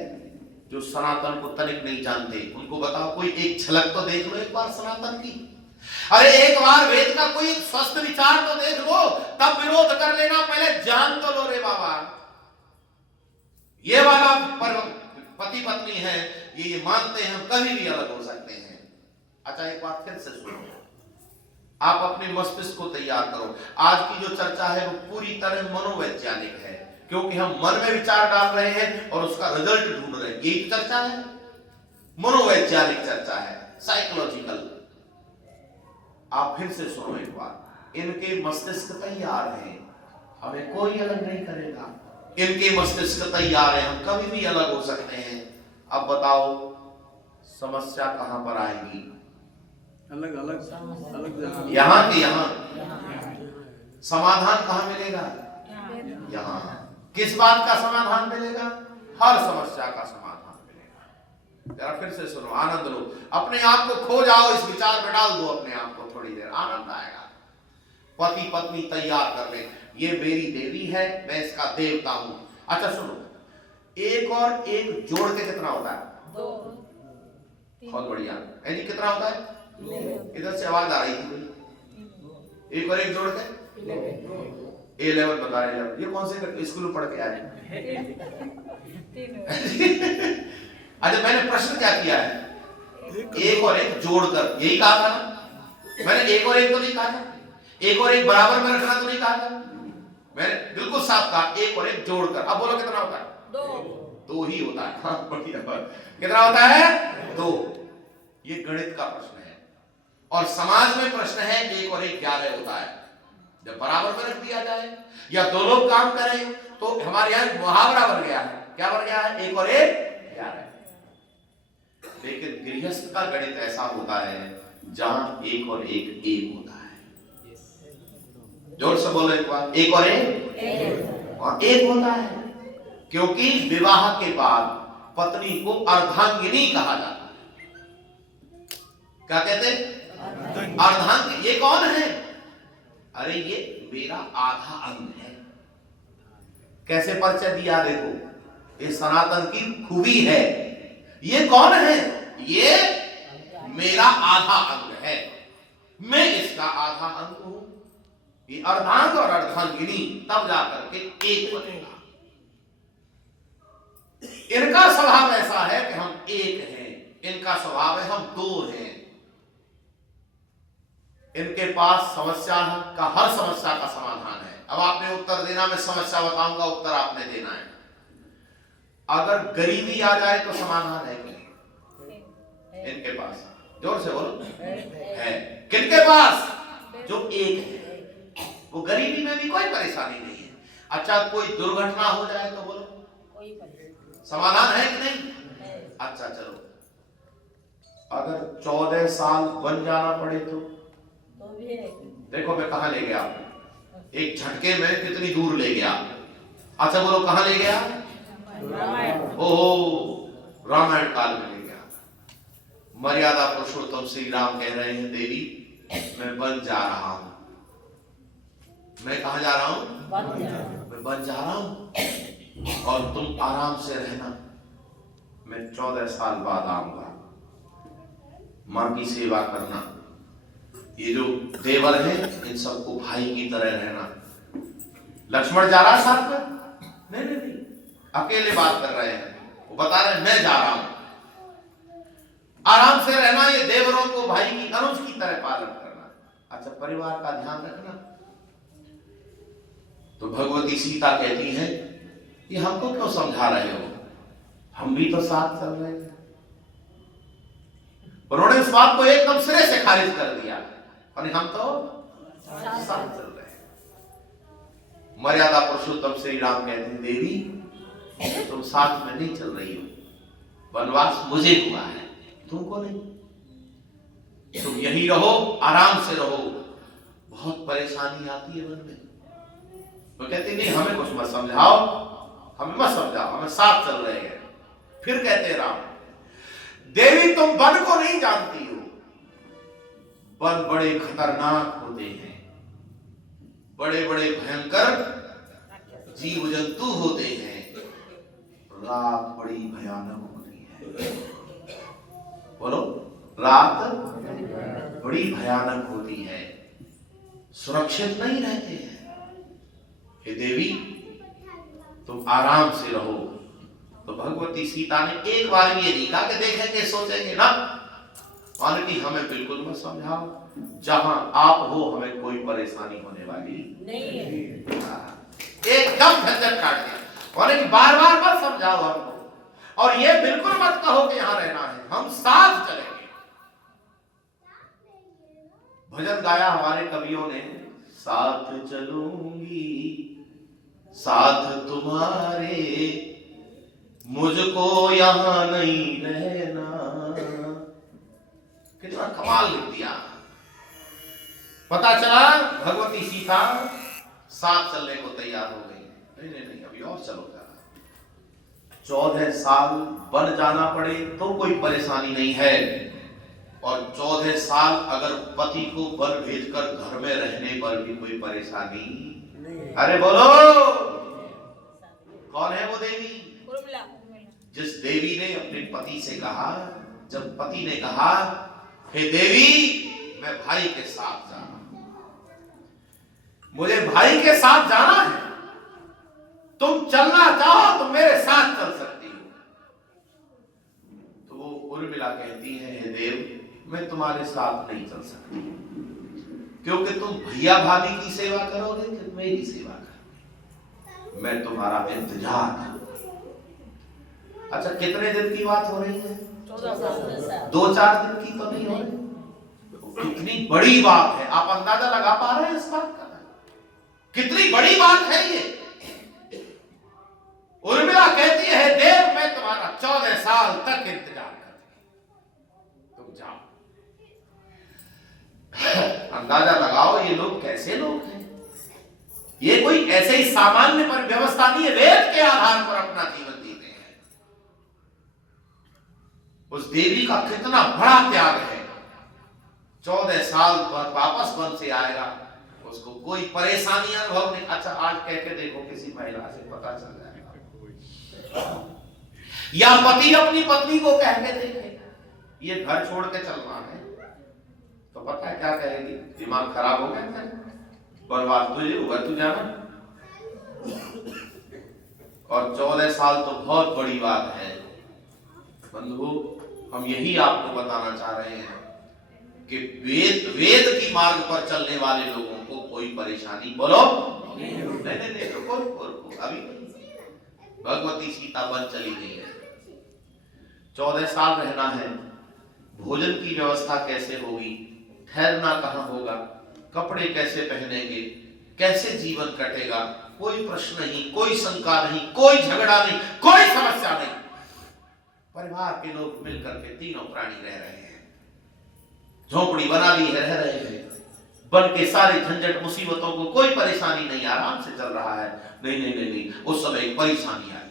जो सनातन को तनिक नहीं जानते। उनको बताओ, कोई एक झलक तो देख लो एक बार सनातन की। अरे एक बार वेद का कोई स्वस्थ विचार तो देख लो, तब विरोध कर लेना, पहले जान तो लो रे बाबा। ये वाला पति पत्नी है, ये मानते हैं हम कभी भी अलग हो सकते हैं। अच्छा एक बात फिर से सुनो, आप अपने मस्तिष्क को तैयार करो। आज की जो चर्चा है वो पूरी तरह मनोवैज्ञानिक है, क्योंकि हम मन में विचार डाल रहे हैं और उसका रिजल्ट ढूंढ रहे हैं। यही चर्चा है, मनोवैज्ञानिक चर्चा है, साइकोलॉजिकल। आप फिर से सुनो एक बार, इनके मस्तिष्क तैयार हैं, हमें कोई अलग नहीं करेगा। इनके मस्तिष्क तैयार है, हम कभी भी अलग हो सकते हैं। अब बताओ समस्या कहां पर आएगी? अलग अलग अलग यहां के यहां। समाधान कहां मिलेगा? यहां। किस बात का समाधान मिलेगा? हर समस्या का समाधान मिलेगा। जरा फिर से सुनो, आनंद लो, अपने आप को खो जाओ, इस विचार में डाल दो अपने आप को, थोड़ी देर आनंद आएगा। पति पत्नी तैयार कर ले, ये मेरी देवी है, मैं इसका देवता हूं। अच्छा सुनो, एक और एक जोड़ के कितना होता है? 2। बहुत बढ़िया। यानी कितना होता है? इधर से आवाज आ रही थी। एक और एक जोड़ के 11 बता रहे हैं। ये कौन से स्कूल में पढ़ के आए? 3। अच्छा मैंने प्रश्न क्या किया है? एक और एक जोड़कर, यही कहा था ना मैंने? एक और एक तो नहीं कहा था, एक और एक बराबर में रखना तो नहीं कहा था मैंने? बिल्कुल साफ कहा, एक और एक जोड़कर। अब बोलो कितना होता है? 2 ही होता है। हाँ बढ़िया। कितना होता है? 2। ये गणित का प्रश्न है। और समाज में प्रश्न है 1 और 1 11 होता है। जब बराबर में रख दिया जाए या दो लोग काम करें तो हमारे यहां मुहावरा बन गया है। क्या बन गया है? 1 और 1 11। लेकिन गृहस्थ का गणित ऐसा होता है जहां 1 और 1 1 होता है। जोर से बोलो एक बार, 1 और 1 होता है। क्योंकि विवाह के बाद पत्नी को अर्धांगिनी कहा जाता है। क्या कहते हैं? अर्धांगिनी। ये कौन है? अरे ये मेरा आधा अंग है। कैसे परिचय दिया देखो, ये सनातन की खूबी है। ये कौन है? ये मेरा आधा अंग है, मैं इसका आधा अंग हूं। ये अर्धांग और अर्धांगिनी तब जाकर के एक बनेगा। इनका स्वभाव ऐसा है कि हम एक हैं, इनका स्वभाव है हम 2 हैं। इनके पास समस्या का, हर समस्या का समाधान है। अब आपने उत्तर देना, मैं समस्या बताऊंगा, उत्तर आपने देना है। अगर गरीबी आ जाए तो समाधान है कि नहीं? इनके पास, जोर से बोलो, है। किनके पास? जो एक है। वो गरीबी में भी कोई परेशानी नहीं है। अच्छा, कोई दुर्घटना हो जाए तो बोलो समाधान है कि नहीं? अच्छा चलो, अगर 14 साल बन जाना पड़े तो देखो मैं कहां ले गया आपको, एक झटके में कितनी दूर ले गया। अच्छा बोलो कहां ले गया? ओहो, रामायण काल में ले गया। मर्यादा पुरुषोत्तम श्री राम कह रहे हैं, देवी मैं बन जा रहा हूं। मैं कहां जा रहा हूं? मैं बन जा रहा हूं और तुम आराम से रहना। मैं 14 साल बाद आऊंगा। मां की सेवा करना। ये जो देवर हैं इन सबको भाई की तरह रहना। लक्ष्मण जा रहा साथ में? नहीं, अकेले बात कर रहे हैं। वो बता रहे हैं मैं जा रहा हूं। आराम से रहना, ये देवरों को भाई की, अनुज की तरह पालन करना। अच्छा, परिवार का ध्यान रखना। तो भगवती सीता कहती है ये हमको क्यों समझा रहे हो, हम भी तो साथ चल रहे हैं। उन्होंने इस बात को एकदम सिरे से खारिज कर दिया, और हम तो साथ चल रहे हैं। मर्यादा पुरुषोत्तम श्री राम कहते हैं, देवी तुम साथ में नहीं चल रही हो। वनवास मुझे हुआ है, तुमको नहीं। तुम यही रहो, आराम से रहो। बहुत परेशानी आती है मन में। वो कहते नहीं हमें कुछ मत समझाओ, हमें मत समझाओ, हमें साथ चल रहे हैं। फिर कहते राम, देवी तुम वन को नहीं जानती हो। वन बड़े खतरनाक होते हैं, बड़े बड़े भयंकर जीव जंतु होते हैं। रात बड़ी भयानक होती है। बोलो, रात बड़ी भयानक होती है, सुरक्षित नहीं रहते हैं। हे देवी तुम आराम से रहो। तो भगवती सीता ने एक बार ये नहीं कहा कि देखेंगे सोचेंगे ना, मान कि हमें बिल्कुल मत समझाओ, जहां आप हो हमें कोई परेशानी होने वाली नहीं है। एकदम झंझट काट दिया, माने कि बार बार मत समझाओ हमको, और ये बिल्कुल मत कहो कि यहां रहना है, हम साथ चलेंगे। भजन गाया हमारे कवियों ने, साथ चलूंगी साथ तुम्हारे, मुझको यहां नहीं रहना। कितना कमाल लिख दिया। पता चला भगवती सीता साथ चलने को तैयार हो गई। नहीं, अभी और चलो जरा। 14 साल बन जाना पड़े तो कोई परेशानी नहीं है, और 14 साल अगर पति को वन भेजकर घर में रहने पर भी कोई परेशानी। अरे बोलो, कौन है वो देवी? जिस देवी ने अपने पति से कहा, जब पति ने कहा हे देवी मैं भाई के साथ जा रहा हूं, मुझे भाई के साथ जाना है, तुम चलना चाहो तो मेरे साथ चल सकती हो। तो वो उर्मिला कहती है, हे देव मैं तुम्हारे साथ नहीं चल सकती, क्योंकि तुम भैया भाभी की सेवा करोगे कि मेरी सेवा करोगे, मैं तुम्हारा इंतजार करूंगा। अच्छा, कितने दिन की बात हो रही है? 2-4 दिन की तो नहीं हो रही। कितनी बड़ी बात है, आप अंदाजा लगा पा रहे हैं इस बात का? कितनी बड़ी बात है ये। उर्मिला कहती है देव मैं तुम्हारा 14 साल तक इंतजार करती, तुम जाओ। अंदाजा लगाओ ये लोग कैसे लोग हैं। ये कोई ऐसे ही सामान्य पर व्यवस्था नहीं है, वेद के आधार पर अपना जीवन जीते हैं। उस देवी का कितना बड़ा त्याग है। 14 साल बाद वापस वन से आएगा, उसको कोई परेशानी अनुभव नहीं। अच्छा आज कह के देखो किसी महिला से, पता चल जाएगा। या पति अपनी पत्नी को कह के देखे ये घर छोड़ के चलना है, तो पता है क्या कहेगी? दिमाग खराब हो गया, बर्बाद तुझे हुआ, तू जाना। और 14 साल तो बहुत बड़ी बात है बंधु। हम यही आपको बताना चाह रहे हैं कि वेद की मार्ग पर चलने वाले लोगों को कोई परेशानी बोलो नहीं, रुको अभी भगवती सीता वन चली गई है, 14 साल रहना है। भोजन की व्यवस्था कैसे होगी, ठहरना कहां होगा, कपड़े कैसे पहनेंगे, कैसे जीवन कटेगा, कोई प्रश्न नहीं, कोई शंका नहीं, कोई झगड़ा नहीं, कोई समस्या नहीं। परिवार के लोग मिलकर के तीनों प्राणी रह रहे हैं, झोपड़ी बना ली है, रह रहे हैं बन के, सारे झंझट मुसीबतों को कोई परेशानी नहीं, आराम से चल रहा है। नहीं, उस समय एक परेशानी आई,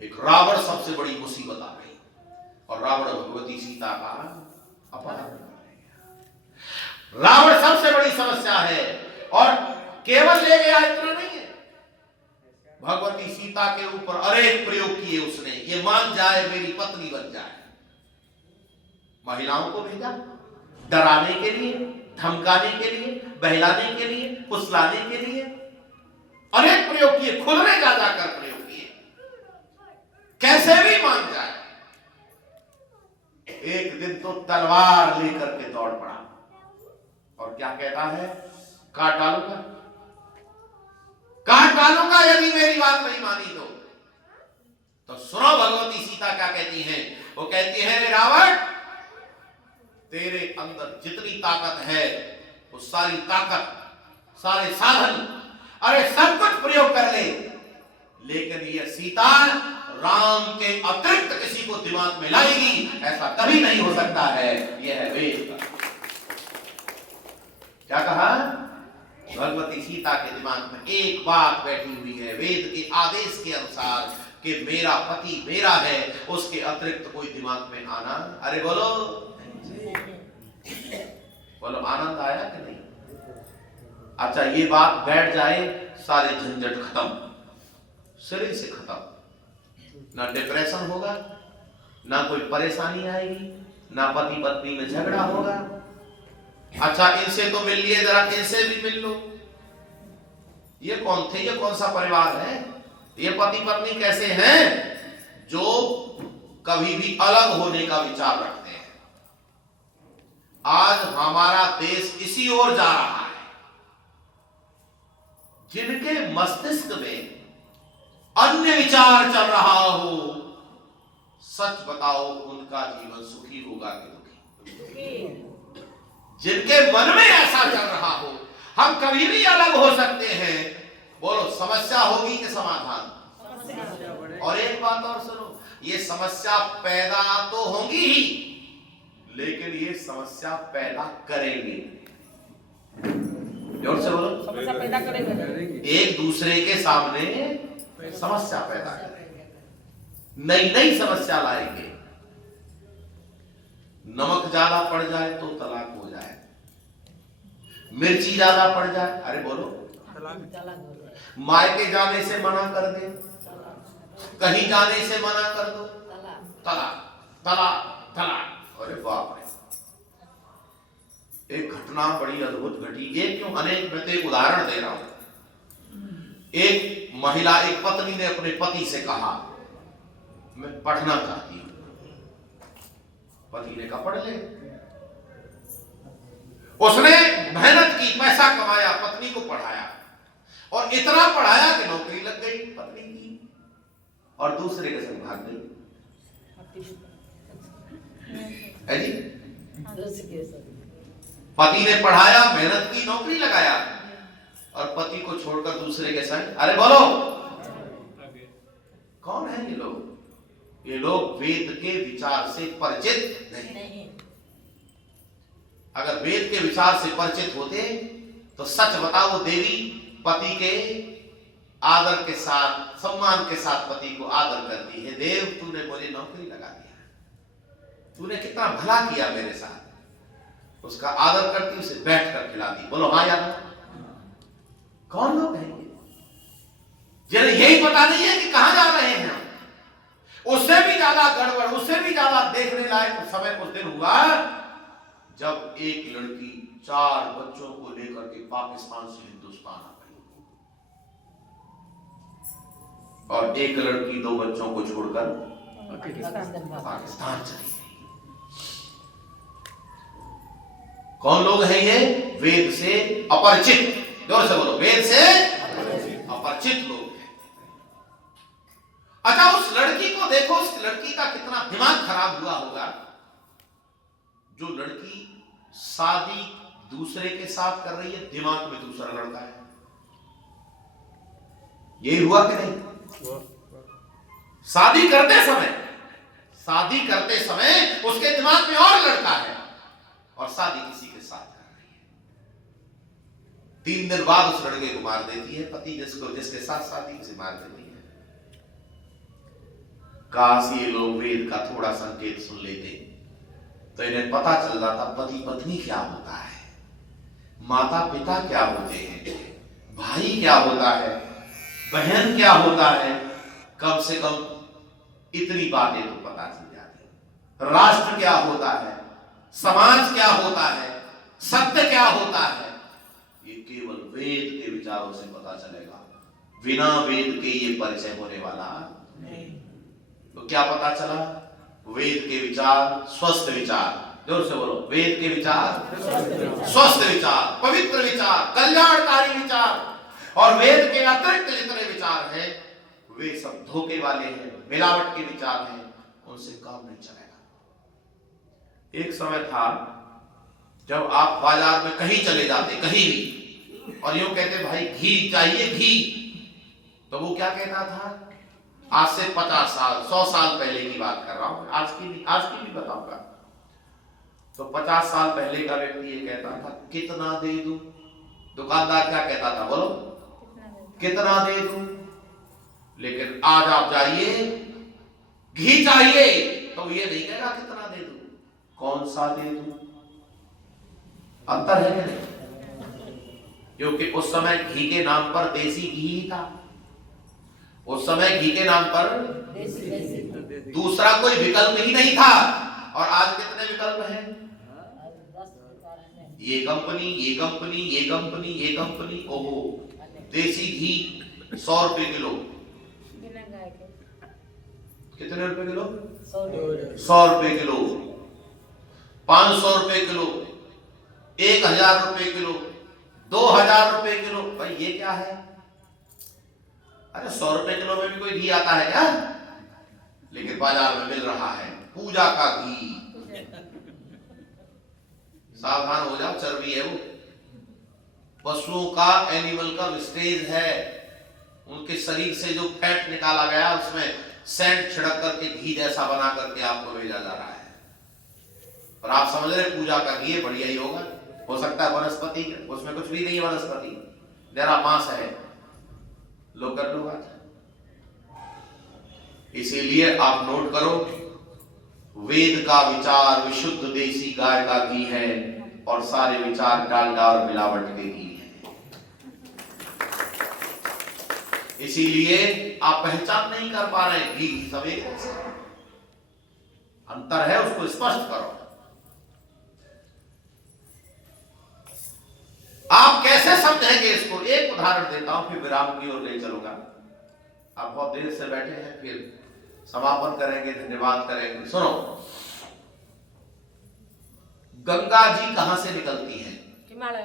एक रावण सबसे बड़ी मुसीबत आ गई और रावण भगवती सीता का अपहरण। रावण सबसे बड़ी समस्या है और केवल ले गया इतना नहीं है, भगवती सीता के ऊपर अनेक प्रयोग किए उसने, ये मान जाए मेरी पत्नी बन जाए। महिलाओं को भेजा डराने के लिए, धमकाने के लिए, बहलाने के लिए, फुसलाने के लिए, अनेक प्रयोग किए, खुलने का जाकर प्रयोग किए, कैसे भी मान जाए। एक दिन तो तलवार लेकर के दौड़ पड़ा और क्या कहता है, काट डालूंगा यदि मेरी बात नहीं मानी तो सुनो भगवती सीता क्या कहती हैं। वो कहती है रावण तेरे अंदर जितनी ताकत है वो सारी ताकत, सारे साधन, अरे सब कुछ प्रयोग कर ले, लेकिन ये सीता राम के अतिरिक्त किसी को दिमाग में लाएगी ऐसा कभी नहीं हो सकता है। यह है वेद का। क्या कहा? भगवती सीता के दिमाग में एक बात बैठी हुई है, वेद के आदेश के अनुसार कि मेरा पति मेरा है, उसके अतिरिक्त कोई दिमाग में आना। अरे बोलो आनंद आया कि नहीं? अच्छा ये बात बैठ जाए, सारे झंझट खत्म, सिरे से खत्म, ना डिप्रेशन होगा, ना कोई परेशानी आएगी, ना पति पत्नी में झगड़ा होगा। अच्छा इनसे तो मिल लिए, जरा इनसे भी मिल लो। ये कौन थे, ये कौन सा परिवार है, ये पति पत्नी कैसे हैं जो कभी भी अलग होने का विचार रखते हैं। आज हमारा देश इसी ओर जा रहा है। जिनके मस्तिष्क में अन्य विचार चल रहा हो, सच बताओ उनका जीवन सुखी होगा कि दुखी? जिनके मन में ऐसा चल रहा हो हम कभी भी अलग हो सकते हैं, बोलो समस्या होगी कि समाधान? और एक बात और सुनो, ये समस्या पैदा तो होंगी ही, लेकिन ये समस्या पैदा करेंगे। जोर से बोलो, समस्या पैदा करेंगे, एक दूसरे के सामने समस्या पैदा करेंगे, नई नई समस्या लाएंगे। नमक ज्यादा पड़ जाए तो तलाक हो जाए, मिर्ची ज्यादा पड़ जाए, अरे बोलो मायके जाने से मना कर दे, कहीं जाने से मना कर दो, तलाक तलाक तलाक। अरे बाप रे, एक घटना बड़ी अद्भुत घटी। एक क्यों अनेक, मैं तो एक उदाहरण दे रहा हूं। एक महिला, एक पत्नी ने अपने पति से कहा मैं पढ़ना चाहती हूं। पति ने कहा पढ़ ले। उसने मेहनत की, पैसा कमाया, पत्नी को पढ़ाया और इतना पढ़ाया कि नौकरी लग गई पत्नी की और दूसरे के संग भाग गई। है जी? पति ने पढ़ाया, मेहनत की, नौकरी लगाया, और पति को छोड़कर दूसरे के संग, अरे बोलो कौन है ये लोग? ये लोग वेद के विचार से परिचित नहीं। अगर वेद के विचार से परिचित होते तो सच बताओ, देवी पति के आदर के साथ, सम्मान के साथ पति को आदर करती है। देव, तूने मुझे नौकरी लगा दिया, तूने कितना भला किया मेरे साथ। उसका आदर करती, उसे बैठ कर खिलाती। बोलो हाँ या ना? कौन लोग हैं ये जिन्हें यही पता नहीं है कि कहां जा रहे हैं? उससे भी ज्यादा गड़बड़, उससे भी ज्यादा देखने लायक समय उस दिन हुआ जब एक लड़की 4 बच्चों को लेकर के पाकिस्तान से हिंदुस्तान आ गई, और एक लड़की 2 बच्चों को छोड़कर पाकिस्तान चली गई। कौन लोग हैं ये? वेद से अपरिचित। जोर से बोलो, वेद से अपरिचित लोग हैं। अच्छा, उस लड़की को देखो, उस लड़की का कितना दिमाग खराब हुआ होगा। जो लड़की शादी दूसरे के साथ कर रही है, दिमाग में दूसरा लड़का है। यही हुआ कि नहीं? शादी करते समय उसके दिमाग में और लड़का है, और शादी किसी के साथ कर रही है। 3 दिन बाद उस लड़के को मार देती है पति, जिसके साथ शादी, उसे मार देती है। काश ये लोग वेद का थोड़ा संकेत सुन लेते तो इन्हें पता चल जाता पति पत्नी क्या होता है, माता पिता क्या होते हैं, भाई क्या होता है, बहन क्या होता है। कम से कम इतनी बातें तो पता चल जाती। राष्ट्र क्या होता है, समाज क्या होता है, सत्य क्या होता है, ये केवल वेद के विचारों से पता चलेगा। बिना वेद के ये परिचय होने वाला नहीं। तो क्या पता चला? वेद के विचार स्वस्थ विचार। जोर से बोलो, वेद के विचार स्वस्थ विचार, पवित्र विचार, कल्याणकारी विचार। और वेद के अतिरिक्त जितने विचार हैं वे सब धोखे वाले हैं, मिलावट के विचार हैं, उनसे काम नहीं चलेगा। एक समय था जब आप बाजार में कहीं चले जाते, कहीं भी, और यूं कहते भाई घी चाहिए, घी, तो वो क्या कहता था? आज से 50 साल 100 साल पहले की बात कर रहा हूं, आज की भी बताऊंगा। तो 50 साल पहले का व्यक्ति ये कहता था, कितना दे दूं? दुकानदार क्या कहता था? बोलो, कितना दे दूं? लेकिन आज आप जाइए, घी चाहिए, तो ये नहीं कहेगा कितना दे दूं, कौन सा दे दूं। अंतर है कि नहीं? क्योंकि उस समय घी के नाम पर देसी घी ही था। उस समय घी के नाम पर दूसरा कोई विकल्प ही नहीं था। और आज कितने विकल्प हैं? ये कंपनी, ये कंपनी, ये कंपनी, ये कंपनी। ओहो, देसी घी 100 रुपए किलो। कितने रुपए किलो? 100 रुपए किलो, 500 रुपए किलो, 1000 रुपए किलो, 2000 रुपए किलो। भाई ये क्या है? अरे 100 रुपए किलो में भी कोई घी आता है क्या? लेकिन बाजार में मिल रहा है पूजा का घी। सावधान हो जाओ, चर्बी है वो, पशुओं का, एनिमल का वेस्टेज है। उनके शरीर से जो फैट निकाला गया उसमें सेंट छिड़क करके घी जैसा बना करके आपको भेजा जा रहा है। और आप समझ रहे पूजा का घी बढ़िया ही होगा। हो सकता है वनस्पति, उसमें कुछ भी नहीं है, वनस्पति जरा मांस है, लोग कर लो बात। इसीलिए आप नोट करो, वेद का विचार विशुद्ध देसी गाय का घी है, और सारे विचार डालडा और मिलावट के घी है। इसीलिए आप पहचान नहीं कर पा रहे घी सब एक जैसे। अंतर है, उसको स्पष्ट करो। आप कैसे समझेंगे इसको? एक उदाहरण देता हूं, फिर विराम की ओर ले चलूंगा। आप बहुत देर से बैठे हैं, फिर समापन करेंगे, धन्यवाद करेंगे। सुनो, गंगा जी कहां से निकलती है? हिमालय।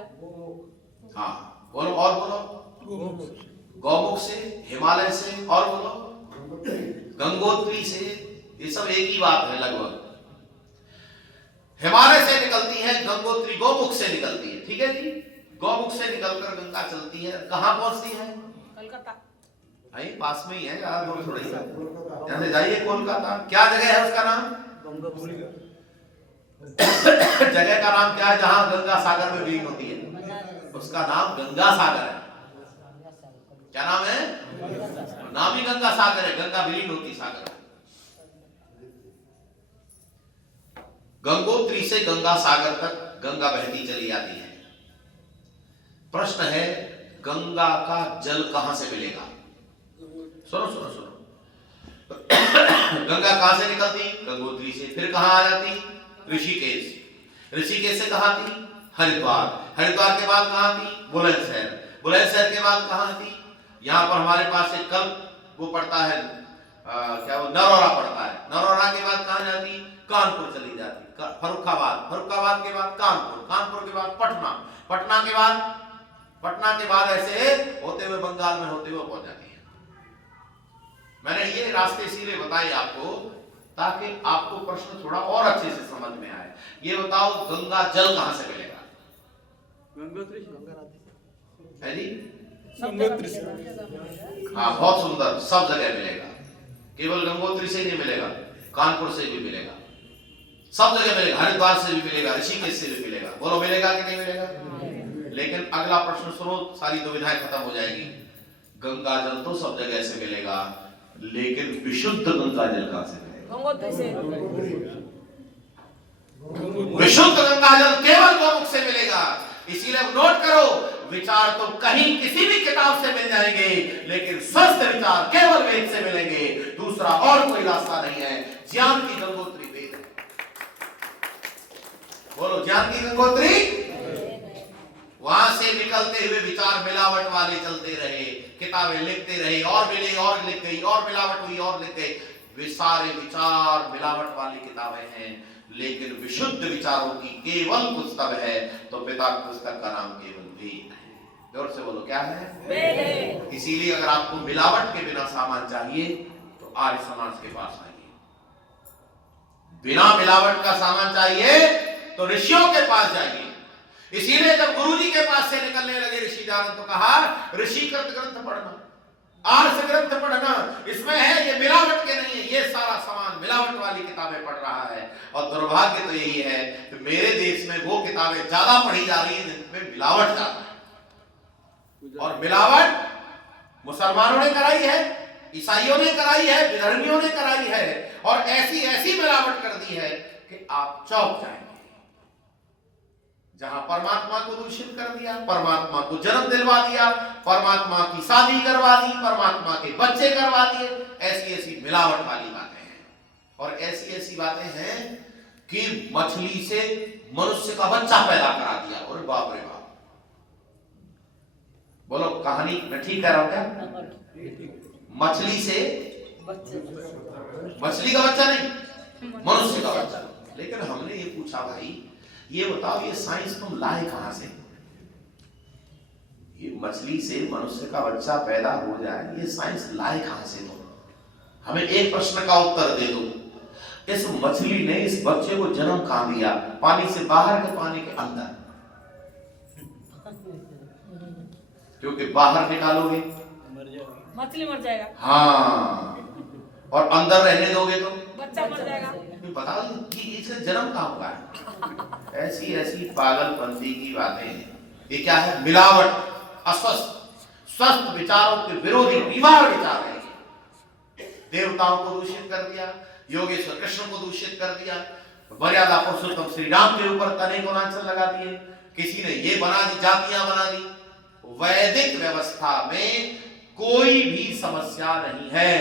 हाँ बोलो, और बोलो। गौमुख से, हिमालय से, और बोलो गंगोत्री से। ये सब एक ही बात है लगभग। हिमालय से निकलती है, गंगोत्री गौमुख से निकलती है, ठीक है जी। गौमुख से निकलकर गंगा चलती है, कहां पहुंचती है? कलकत्ता। यही पास में ही है, यार दूर थोड़ी है। यहाँ से जाइए कोलकाता, क्या जगह है उसका नाम? जगह का नाम क्या है जहां गंगा सागर में विलीन होती है? उसका नाम गंगा सागर है। क्या नाम है? नाम ही गंगा सागर है, गंगा विलीन होती सागर। गंगोत्री से गंगा सागर तक गंगा बहती चली जाती है। प्रश्न है, गंगा का जल कहां से मिलेगा? सुनो सुनो सुनो। गंगा कहां से निकलती? गंगोत्री से। फिर कहां आ जाती? ऋषिकेश। ऋषिकेश से कहां थी? हरिद्वार। हरिद्वार के बाद कहां थी? बुलंदशहर। बुलंदशहर के बाद कहां थी? यहां पर हमारे पास एक कल वो पड़ता है, क्या वो नरौरा पड़ता है। नरौरा के बाद कहां जाती? कानपुर चली जाती। फर्रुखाबाद। फर्रुखाबाद के बाद कानपुर। कानपुर के बाद पटना। पटना के बाद ऐसे होते हुए बंगाल में होते हुए पहुंच जाती है। मैंने ये रास्ते सीधे बताए आपको ताकि आपको प्रश्न थोड़ा और अच्छे से समझ में आए। ये बताओ, गंगा जल कहां से मिलेगा? है जी? हाँ, बहुत सुंदर, सब जगह मिलेगा। केवल गंगोत्री से ही नहीं मिलेगा, कानपुर से भी मिलेगा, सब जगह मिलेगा। हरिद्वार से भी मिलेगा, ऋषिकेश से भी मिलेगा। बोलो मिलेगा कि नहीं मिलेगा? लेकिन अगला प्रश्न सुनो, सारी दुविधाएं खत्म हो जाएगी। गंगा जल तो सब जगह से मिलेगा, लेकिन विशुद्ध गंगा जल कहां से मिलेगा? गंगोत्री से। विशुद्ध गंगा जल केवल गौमुख से मिलेगा। इसीलिए नोट करो, विचार तो कहीं किसी भी किताब से मिल जाएंगे, लेकिन स्वस्थ विचार केवल वेद से मिलेंगे। दूसरा और कोई रास्ता नहीं है। ज्ञान की गंगोत्री वेद है। बोलो, ज्ञान की गंगोत्री। वहां से निकलते हुए विचार मिलावट वाले चलते रहे, किताबें लिखते रहे, और मिले और लिख गई, और मिलावट हुई और लिख गई। वे सारे विचार मिलावट वाली किताबें हैं, लेकिन विशुद्ध विचारों की केवल पुस्तक है तो पिता की पुस्तक का नाम केवल वेद है। जोर से बोलो, क्या है? वेद है। इसीलिए अगर आपको मिलावट के बिना सामान चाहिए तो आर्य समाज के पास आइए। बिना मिलावट का सामान चाहिए तो ऋषियों के पास जाइए। इसीलिए जब गुरुजी के पास से निकलने लगे ऋषि जान, तो कहा ऋषिकृत ग्रंथ पढ़ना, आर्ष ग्रंथ पढ़ना, इसमें है ये मिलावट के नहीं है, ये सारा सामान मिलावट वाली किताबें पढ़ रहा है। और दुर्भाग्य तो यही है कि मेरे देश में वो किताबें ज्यादा पढ़ी जा रही है जिनमें मिलावट ज्यादा है। और मिलावट मुसलमानों ने कराई है, ईसाइयों ने कराई है, विधर्मियों ने कराई है, और ऐसी ऐसी मिलावट कर दी है कि आप चौंक जाएंगे। जहां परमात्मा को दूषित कर दिया, परमात्मा को जन्म दिलवा दिया, परमात्मा की शादी करवा दी, परमात्मा के बच्चे करवा दिए, ऐसी ऐसी मिलावट वाली बातें हैं। और ऐसी ऐसी बातें हैं कि मछली से मनुष्य का बच्चा पैदा करा दिया। और बाप रे बाप, बोलो कहानी मैं ठीक कह रहा हूं क्या? मछली से मछली का बच्चा नहीं, मनुष्य का बच्चा। लेकिन हमने ये पूछा, भाई ये बताओ, ये साइंस तुम लाए कहां से? ये मछली से मनुष्य का बच्चा पैदा हो जाए, ये साइंस लाए कहां से तुम? हमें एक प्रश्न का उत्तर दे दो। इस मछली ने इस बच्चे को जन्म कहां दिया? पानी से बाहर के पानी के अंदर? क्योंकि बाहर निकालोगे मछली मर जाएगा। हाँ, और अंदर रहने दोगे तो बच्चा मर जाएगा। बताओ कि इसका जन्म कहां हुआ है? ऐसी ऐसी पागलपंती की बातें हैं। ये क्या है? मिलावट, अस्वस्थ स्वस्थ विचारों के विरोधी बीमार विचार है। देवताओं को दूषित कर दिया, योगेश्वर कृष्ण को दूषित कर दिया, मर्यादा पुरुषोत्तम श्री राम के ऊपर तने को नाचन लगा दिए, किसी ने ये बना दी, जातियां बना दी। वैदिक व्यवस्था में कोई भी समस्या नहीं है,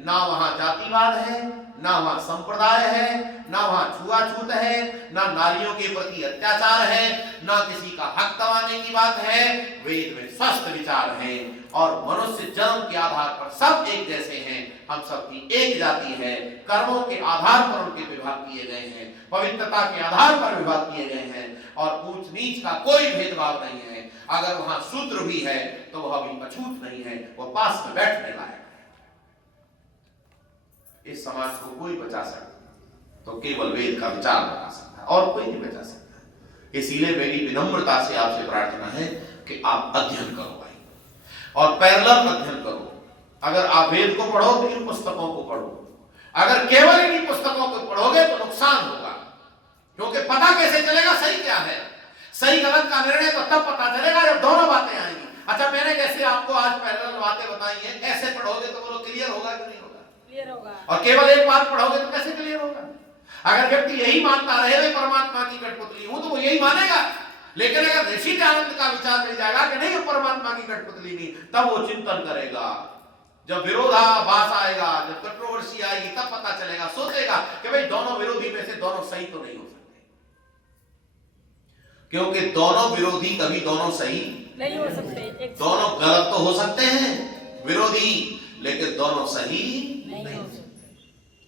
ना वहां जातिवाद है, ना वहां संप्रदाय है, ना वहां छुआछूत है, ना नारियों के प्रति अत्याचार है, ना किसी का हक दबाने की बात है। वेद में स्वस्थ विचार हैं और मनुष्य जन्म के आधार पर सब एक जैसे हैं। हम सबकी एक जाति है, कर्मों के आधार पर उनके विभाग किए गए हैं, पवित्रता के आधार पर विभाग किए गए हैं, और ऊंच नीच का कोई भेदभाव नहीं है। अगर वहां शूद्र भी है तो वह भी अछूत नहीं है, वह पास में बैठने लायक है। इस समाज को कोई बचा सकता। तो केवल वेद का विचार बता सकता है और कोई नहीं बता सकता। इसीलिए मेरी विनम्रता से आपसे प्रार्थना है कि आप अध्ययन करो भाई, और पैरेलल अध्ययन करो। अगर आप वेद को पढ़ो तो इन पुस्तकों को पढ़ो, अगर केवल इन्हीं पुस्तकों को पढ़ोगे तो नुकसान होगा, क्योंकि पता कैसे चलेगा सही क्या है, सही गलत का निर्णय तो तब पता चलेगा जब दोनों बातें आएंगी। अच्छा, मैंने जैसे आपको आज पैरेलल बातें बताई हैं, ऐसे पढ़ोगे तो बोलो क्लियर होगा कि नहीं होगा? क्लियर होगा। और केवल एक बात पढ़ोगे तो कैसे क्लियर होगा? अगर व्यक्ति यही मानता रहे मैं परमात्मा की कठपुतली हूं तो वो यही मानेगा, लेकिन अगर ऋषि दयानंद का विचार मिल जाएगा कि नहीं परमात्मा की कठपुतली नहीं, तब वो चिंतन करेगा। जब विरोधाभास आएगा, जब कंट्रोवर्सी आएगी, तब पता चलेगा, सोचेगा कि भाई दोनों विरोधी में से दोनों सही तो नहीं हो सकते, क्योंकि दोनों विरोधी कभी दोनों सही नहीं हो सकते। दोनों गलत तो हो सकते हैं विरोधी, लेकिन दोनों सही नहीं हो सकते।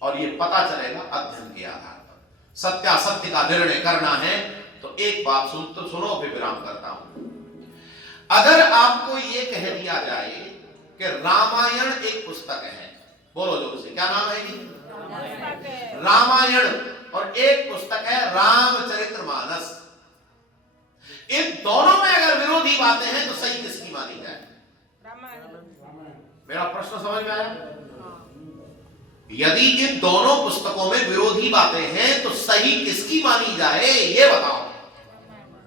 और ये पता चलेगा अध्ययन के आधार पर। सत्यासत्य का निर्णय करना है तो एक बात सुनो, फिर विराम करता हूं। अगर आपको ये कह दिया जाए कि रामायण एक पुस्तक है, बोलो जोर से, क्या नाम है जी? रामायण, और एक पुस्तक है रामचरितमानस। इन दोनों में अगर विरोधी बातें हैं तो सही किसकी मानी जाए? मेरा प्रश्न समझ में आया? यदि इन दोनों पुस्तकों में विरोधी बातें हैं तो सही किसकी मानी जाए, ये बताओ।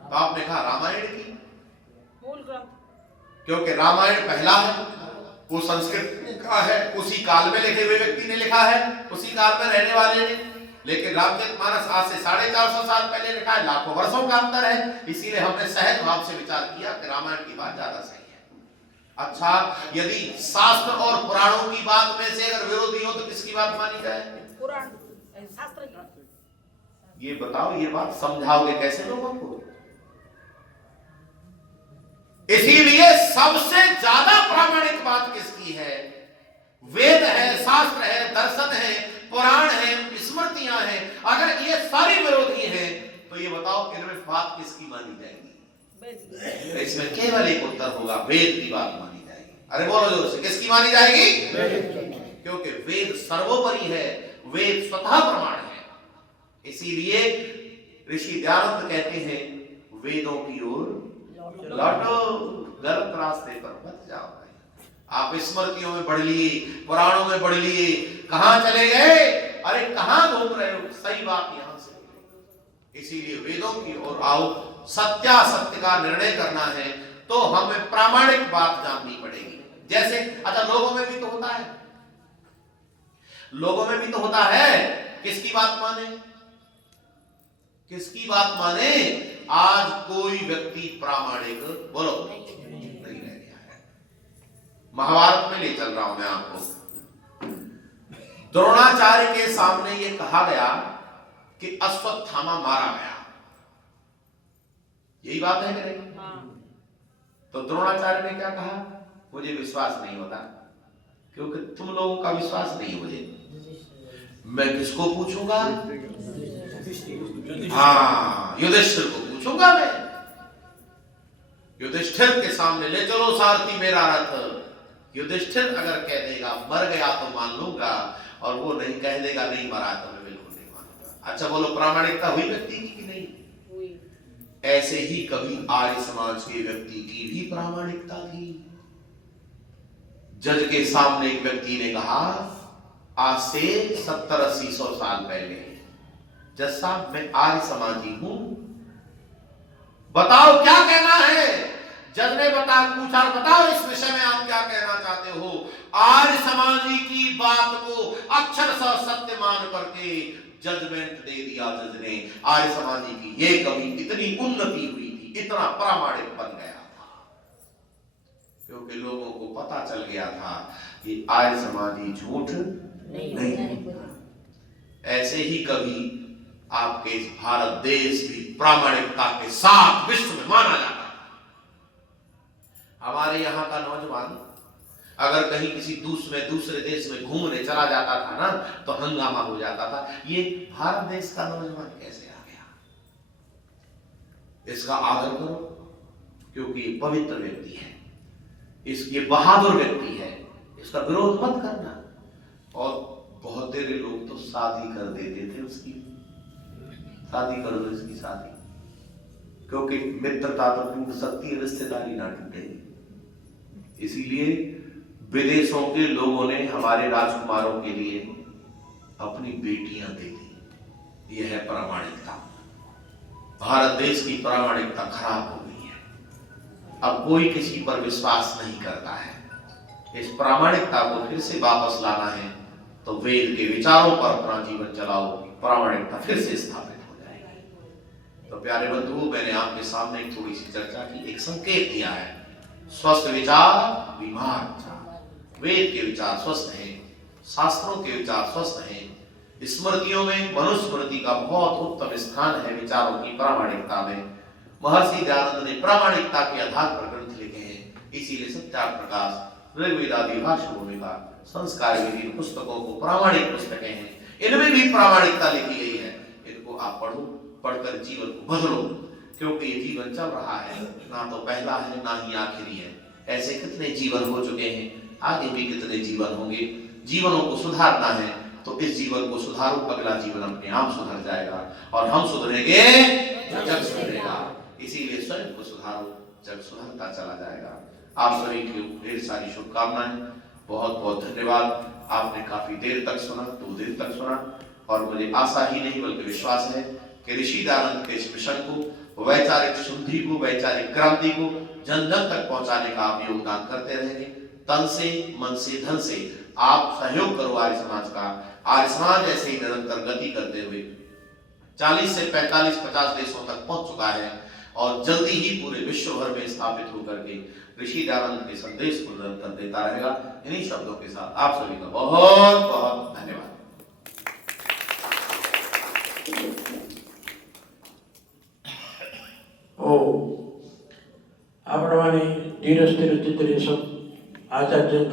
तो आपने कहा रामायण की, मूल ग्रंथ, क्योंकि रामायण पहला है, वो संस्कृत का है, उसी काल में लिखे हुए व्यक्ति ने लिखा है, उसी काल में रहने वाले ने। लेकिन रामचरितमानस आज से 450 साल पहले लिखा है, लाखों वर्षों का अंतर है। इसीलिए हमने सहज भाव से विचार किया कि रामायण की बात ज्यादा सही है। अच्छा, यदि शास्त्र और पुराणों की बात में से अगर विरोधी हो तो किसकी बात मानी जाए? पुराण शास्त्र की। ये बताओ, ये बात समझाओगे कैसे लोगों को? इसीलिए सबसे ज्यादा प्रामाणिक बात किसकी है? वेद है, शास्त्र है, दर्शन है, पुराण है, स्मृतियां हैं। अगर ये सारी विरोधी हैं तो ये बताओ इनमें बात किसकी मानी जाएगी? इसमें केवल एक उत्तर होगा, वेद की बात मानी जाएगी। अरे बोलो जोर से, किसकी मानी जाएगी? क्योंकि वेद सर्वोपरि है, वेद स्वतः प्रमाण है। इसीलिए ऋषि दयानंद कहते हैं वेदों की ओर लौटो, गलत रास्ते पर मत जाओ। आप स्मृतियों में पढ़ लिए, पुराणों में पढ़ लिए, कहां चले गए? अरे कहां घूम रहे हो? सही बात यहां से। इसीलिए वेदों की ओर आओ। सत्यासत्य का निर्णय करना है तो हमें प्रामाणिक बात जाननी पड़ेगी। जैसे अच्छा, लोगों में भी तो होता है, लोगों में भी तो होता है, किसकी बात माने? किसकी बात माने? आज कोई व्यक्ति प्रामाणिक बोलो नहीं रह गया है। महाभारत में ले चल रहा हूं मैं आपको। द्रोणाचार्य के सामने ये कहा गया कि अश्वत्थामा मारा गया, यही बात है कि नहीं? तो द्रोणाचार्य ने क्या कहा? मुझे विश्वास नहीं होता, क्योंकि तुम लोगों का विश्वास नहीं मुझे, मैं किसको पूछूंगा? हाँ, युधिष्ठिर को पूछूंगा मैं। युधिष्ठिर के सामने ले चलो सारथी मेरा रथ। युधिष्ठिर अगर कह देगा मर गया तो मान लूंगा, और वो नहीं कह देगा नहीं मरा तो मैं बिल्कुल नहीं मानूंगा। अच्छा बोलो, प्रामाणिकता हुई व्यक्ति की कि नहीं? ऐसे ही कभी आर्य समाज के व्यक्ति की भी प्रामाणिकता थी। जज के सामने एक व्यक्ति ने कहा आज से 70-80-100 साल पहले, जज साहब मैं आर्य समाजी हूं, बताओ क्या कहना है? जज ने पूछा बताओ इस विषय में आप क्या कहना चाहते हो? आर्य समाजी की बात को अक्षरशः सत्य मान करके जजमेंट दे दिया जज ने। आर्य समाजी की ये कभी इतनी उन्नति हुई थी, इतना प्रामाणिक बन गया था, क्योंकि लोगों को पता चल गया था कि आर्य समाजी झूठ नहीं। ऐसे ही कभी आपके इस भारत देश भी प्रामाणिकता के साथ विश्व में माना जाता है। हमारे यहाँ का नौजवान अगर कहीं किसी दूसरे देश में घूमने चला जाता था ना, तो हंगामा हो जाता था, ये भारत देश का नौजवान कैसे आ गया? इसका आदर करो, क्योंकि ये पवित्र व्यक्ति है, ये बहादुर व्यक्ति है, इसका विरोध मत करना। और बहुत देर लोग तो तो शादी कर देते थे उसकी, शादी कर दो इसकी शादी, क्योंकि मित्रता तो टूट सकती है, रिश्तेदारी ना टूटेगी। इसीलिए विदेशों के लोगों ने हमारे राजकुमारों के लिए अपनी बेटियां दे दी। यह है प्रामाणिकता। भारत देश की प्रामाणिकता खराब हो गई है, अब कोई किसी पर विश्वास नहीं करता है। इस प्रामाणिकता को फिर से वापस लाना है तो वेद के विचारों पर अपना जीवन चलाओ, प्रामाणिकता फिर से स्थापित हो जाएगी। तो प्यारे बंधुओं, मैंने आपके सामने एक थोड़ी सी चर्चा की, एक संकेत दिया है। स्वस्थ विचार बीमार विचार। वेद के विचार स्वस्थ हैं, शास्त्रों के विचार स्वस्थ हैं, स्मृतियों में मनुस्मृति का बहुत उत्तम स्थान है विचारों की प्रामाणिकता में। महर्षि दयानंद ने प्रामाणिकता के आधार पर ग्रंथ लिखे हैं, इसीलिए सत्यार्थ प्रकाश, ऋग्वेद आदि भाष्य भूमिका, संस्कार विधि पुस्तकों को प्रामाणिक पुस्तकें हैं, इनमें भी प्रामाणिकता लिखी गई है। इनको आप पढ़ो, पढ़कर जीवन को बदलो, क्योंकि ये जीवन चल रहा है, ना तो पहला है ना ही आखिरी है। ऐसे कितने जीवन हो चुके हैं, आगे भी कितने जीवन होंगे। जीवनों को सुधारना है तो इस जीवन को सुधारो, अगला जीवन अपने आप सुधर जाएगा, और हम सुधरेंगे तो जग सुधरेगा। इसीलिए स्वयं को सुधारो, जग सुधरता चला जाएगा। आप सभी को ढेर सारी शुभकामनाएं, बहुत बहुत धन्यवाद। आपने काफी देर तक सुना, 2 दिन तक सुना, और मुझे आशा ही नहीं बल्कि विश्वास है कि ऋषि दयानंद के इस मिशन को, वैचारिक शुद्धि को, वैचारिक क्रांति को जन जन तक पहुंचाने का आप योगदान करते रहेंगे। तन से, मन से, धन से आप सहयोग करो आर्य समाज का। आर्य समाज ऐसे ही निरंतर गति करते हुए 40 से 45-50 देशों तक पहुंच चुका है, और जल्दी ही पूरे विश्व भर में स्थापित होकर के ऋषि दयानंद के संदेश को निरंतर देता रहेगा। इन्हीं शब्दों के साथ आप सभी का बहुत बहुत धन्यवाद। આપણે ધીરજ ધીરજ આચાર્ય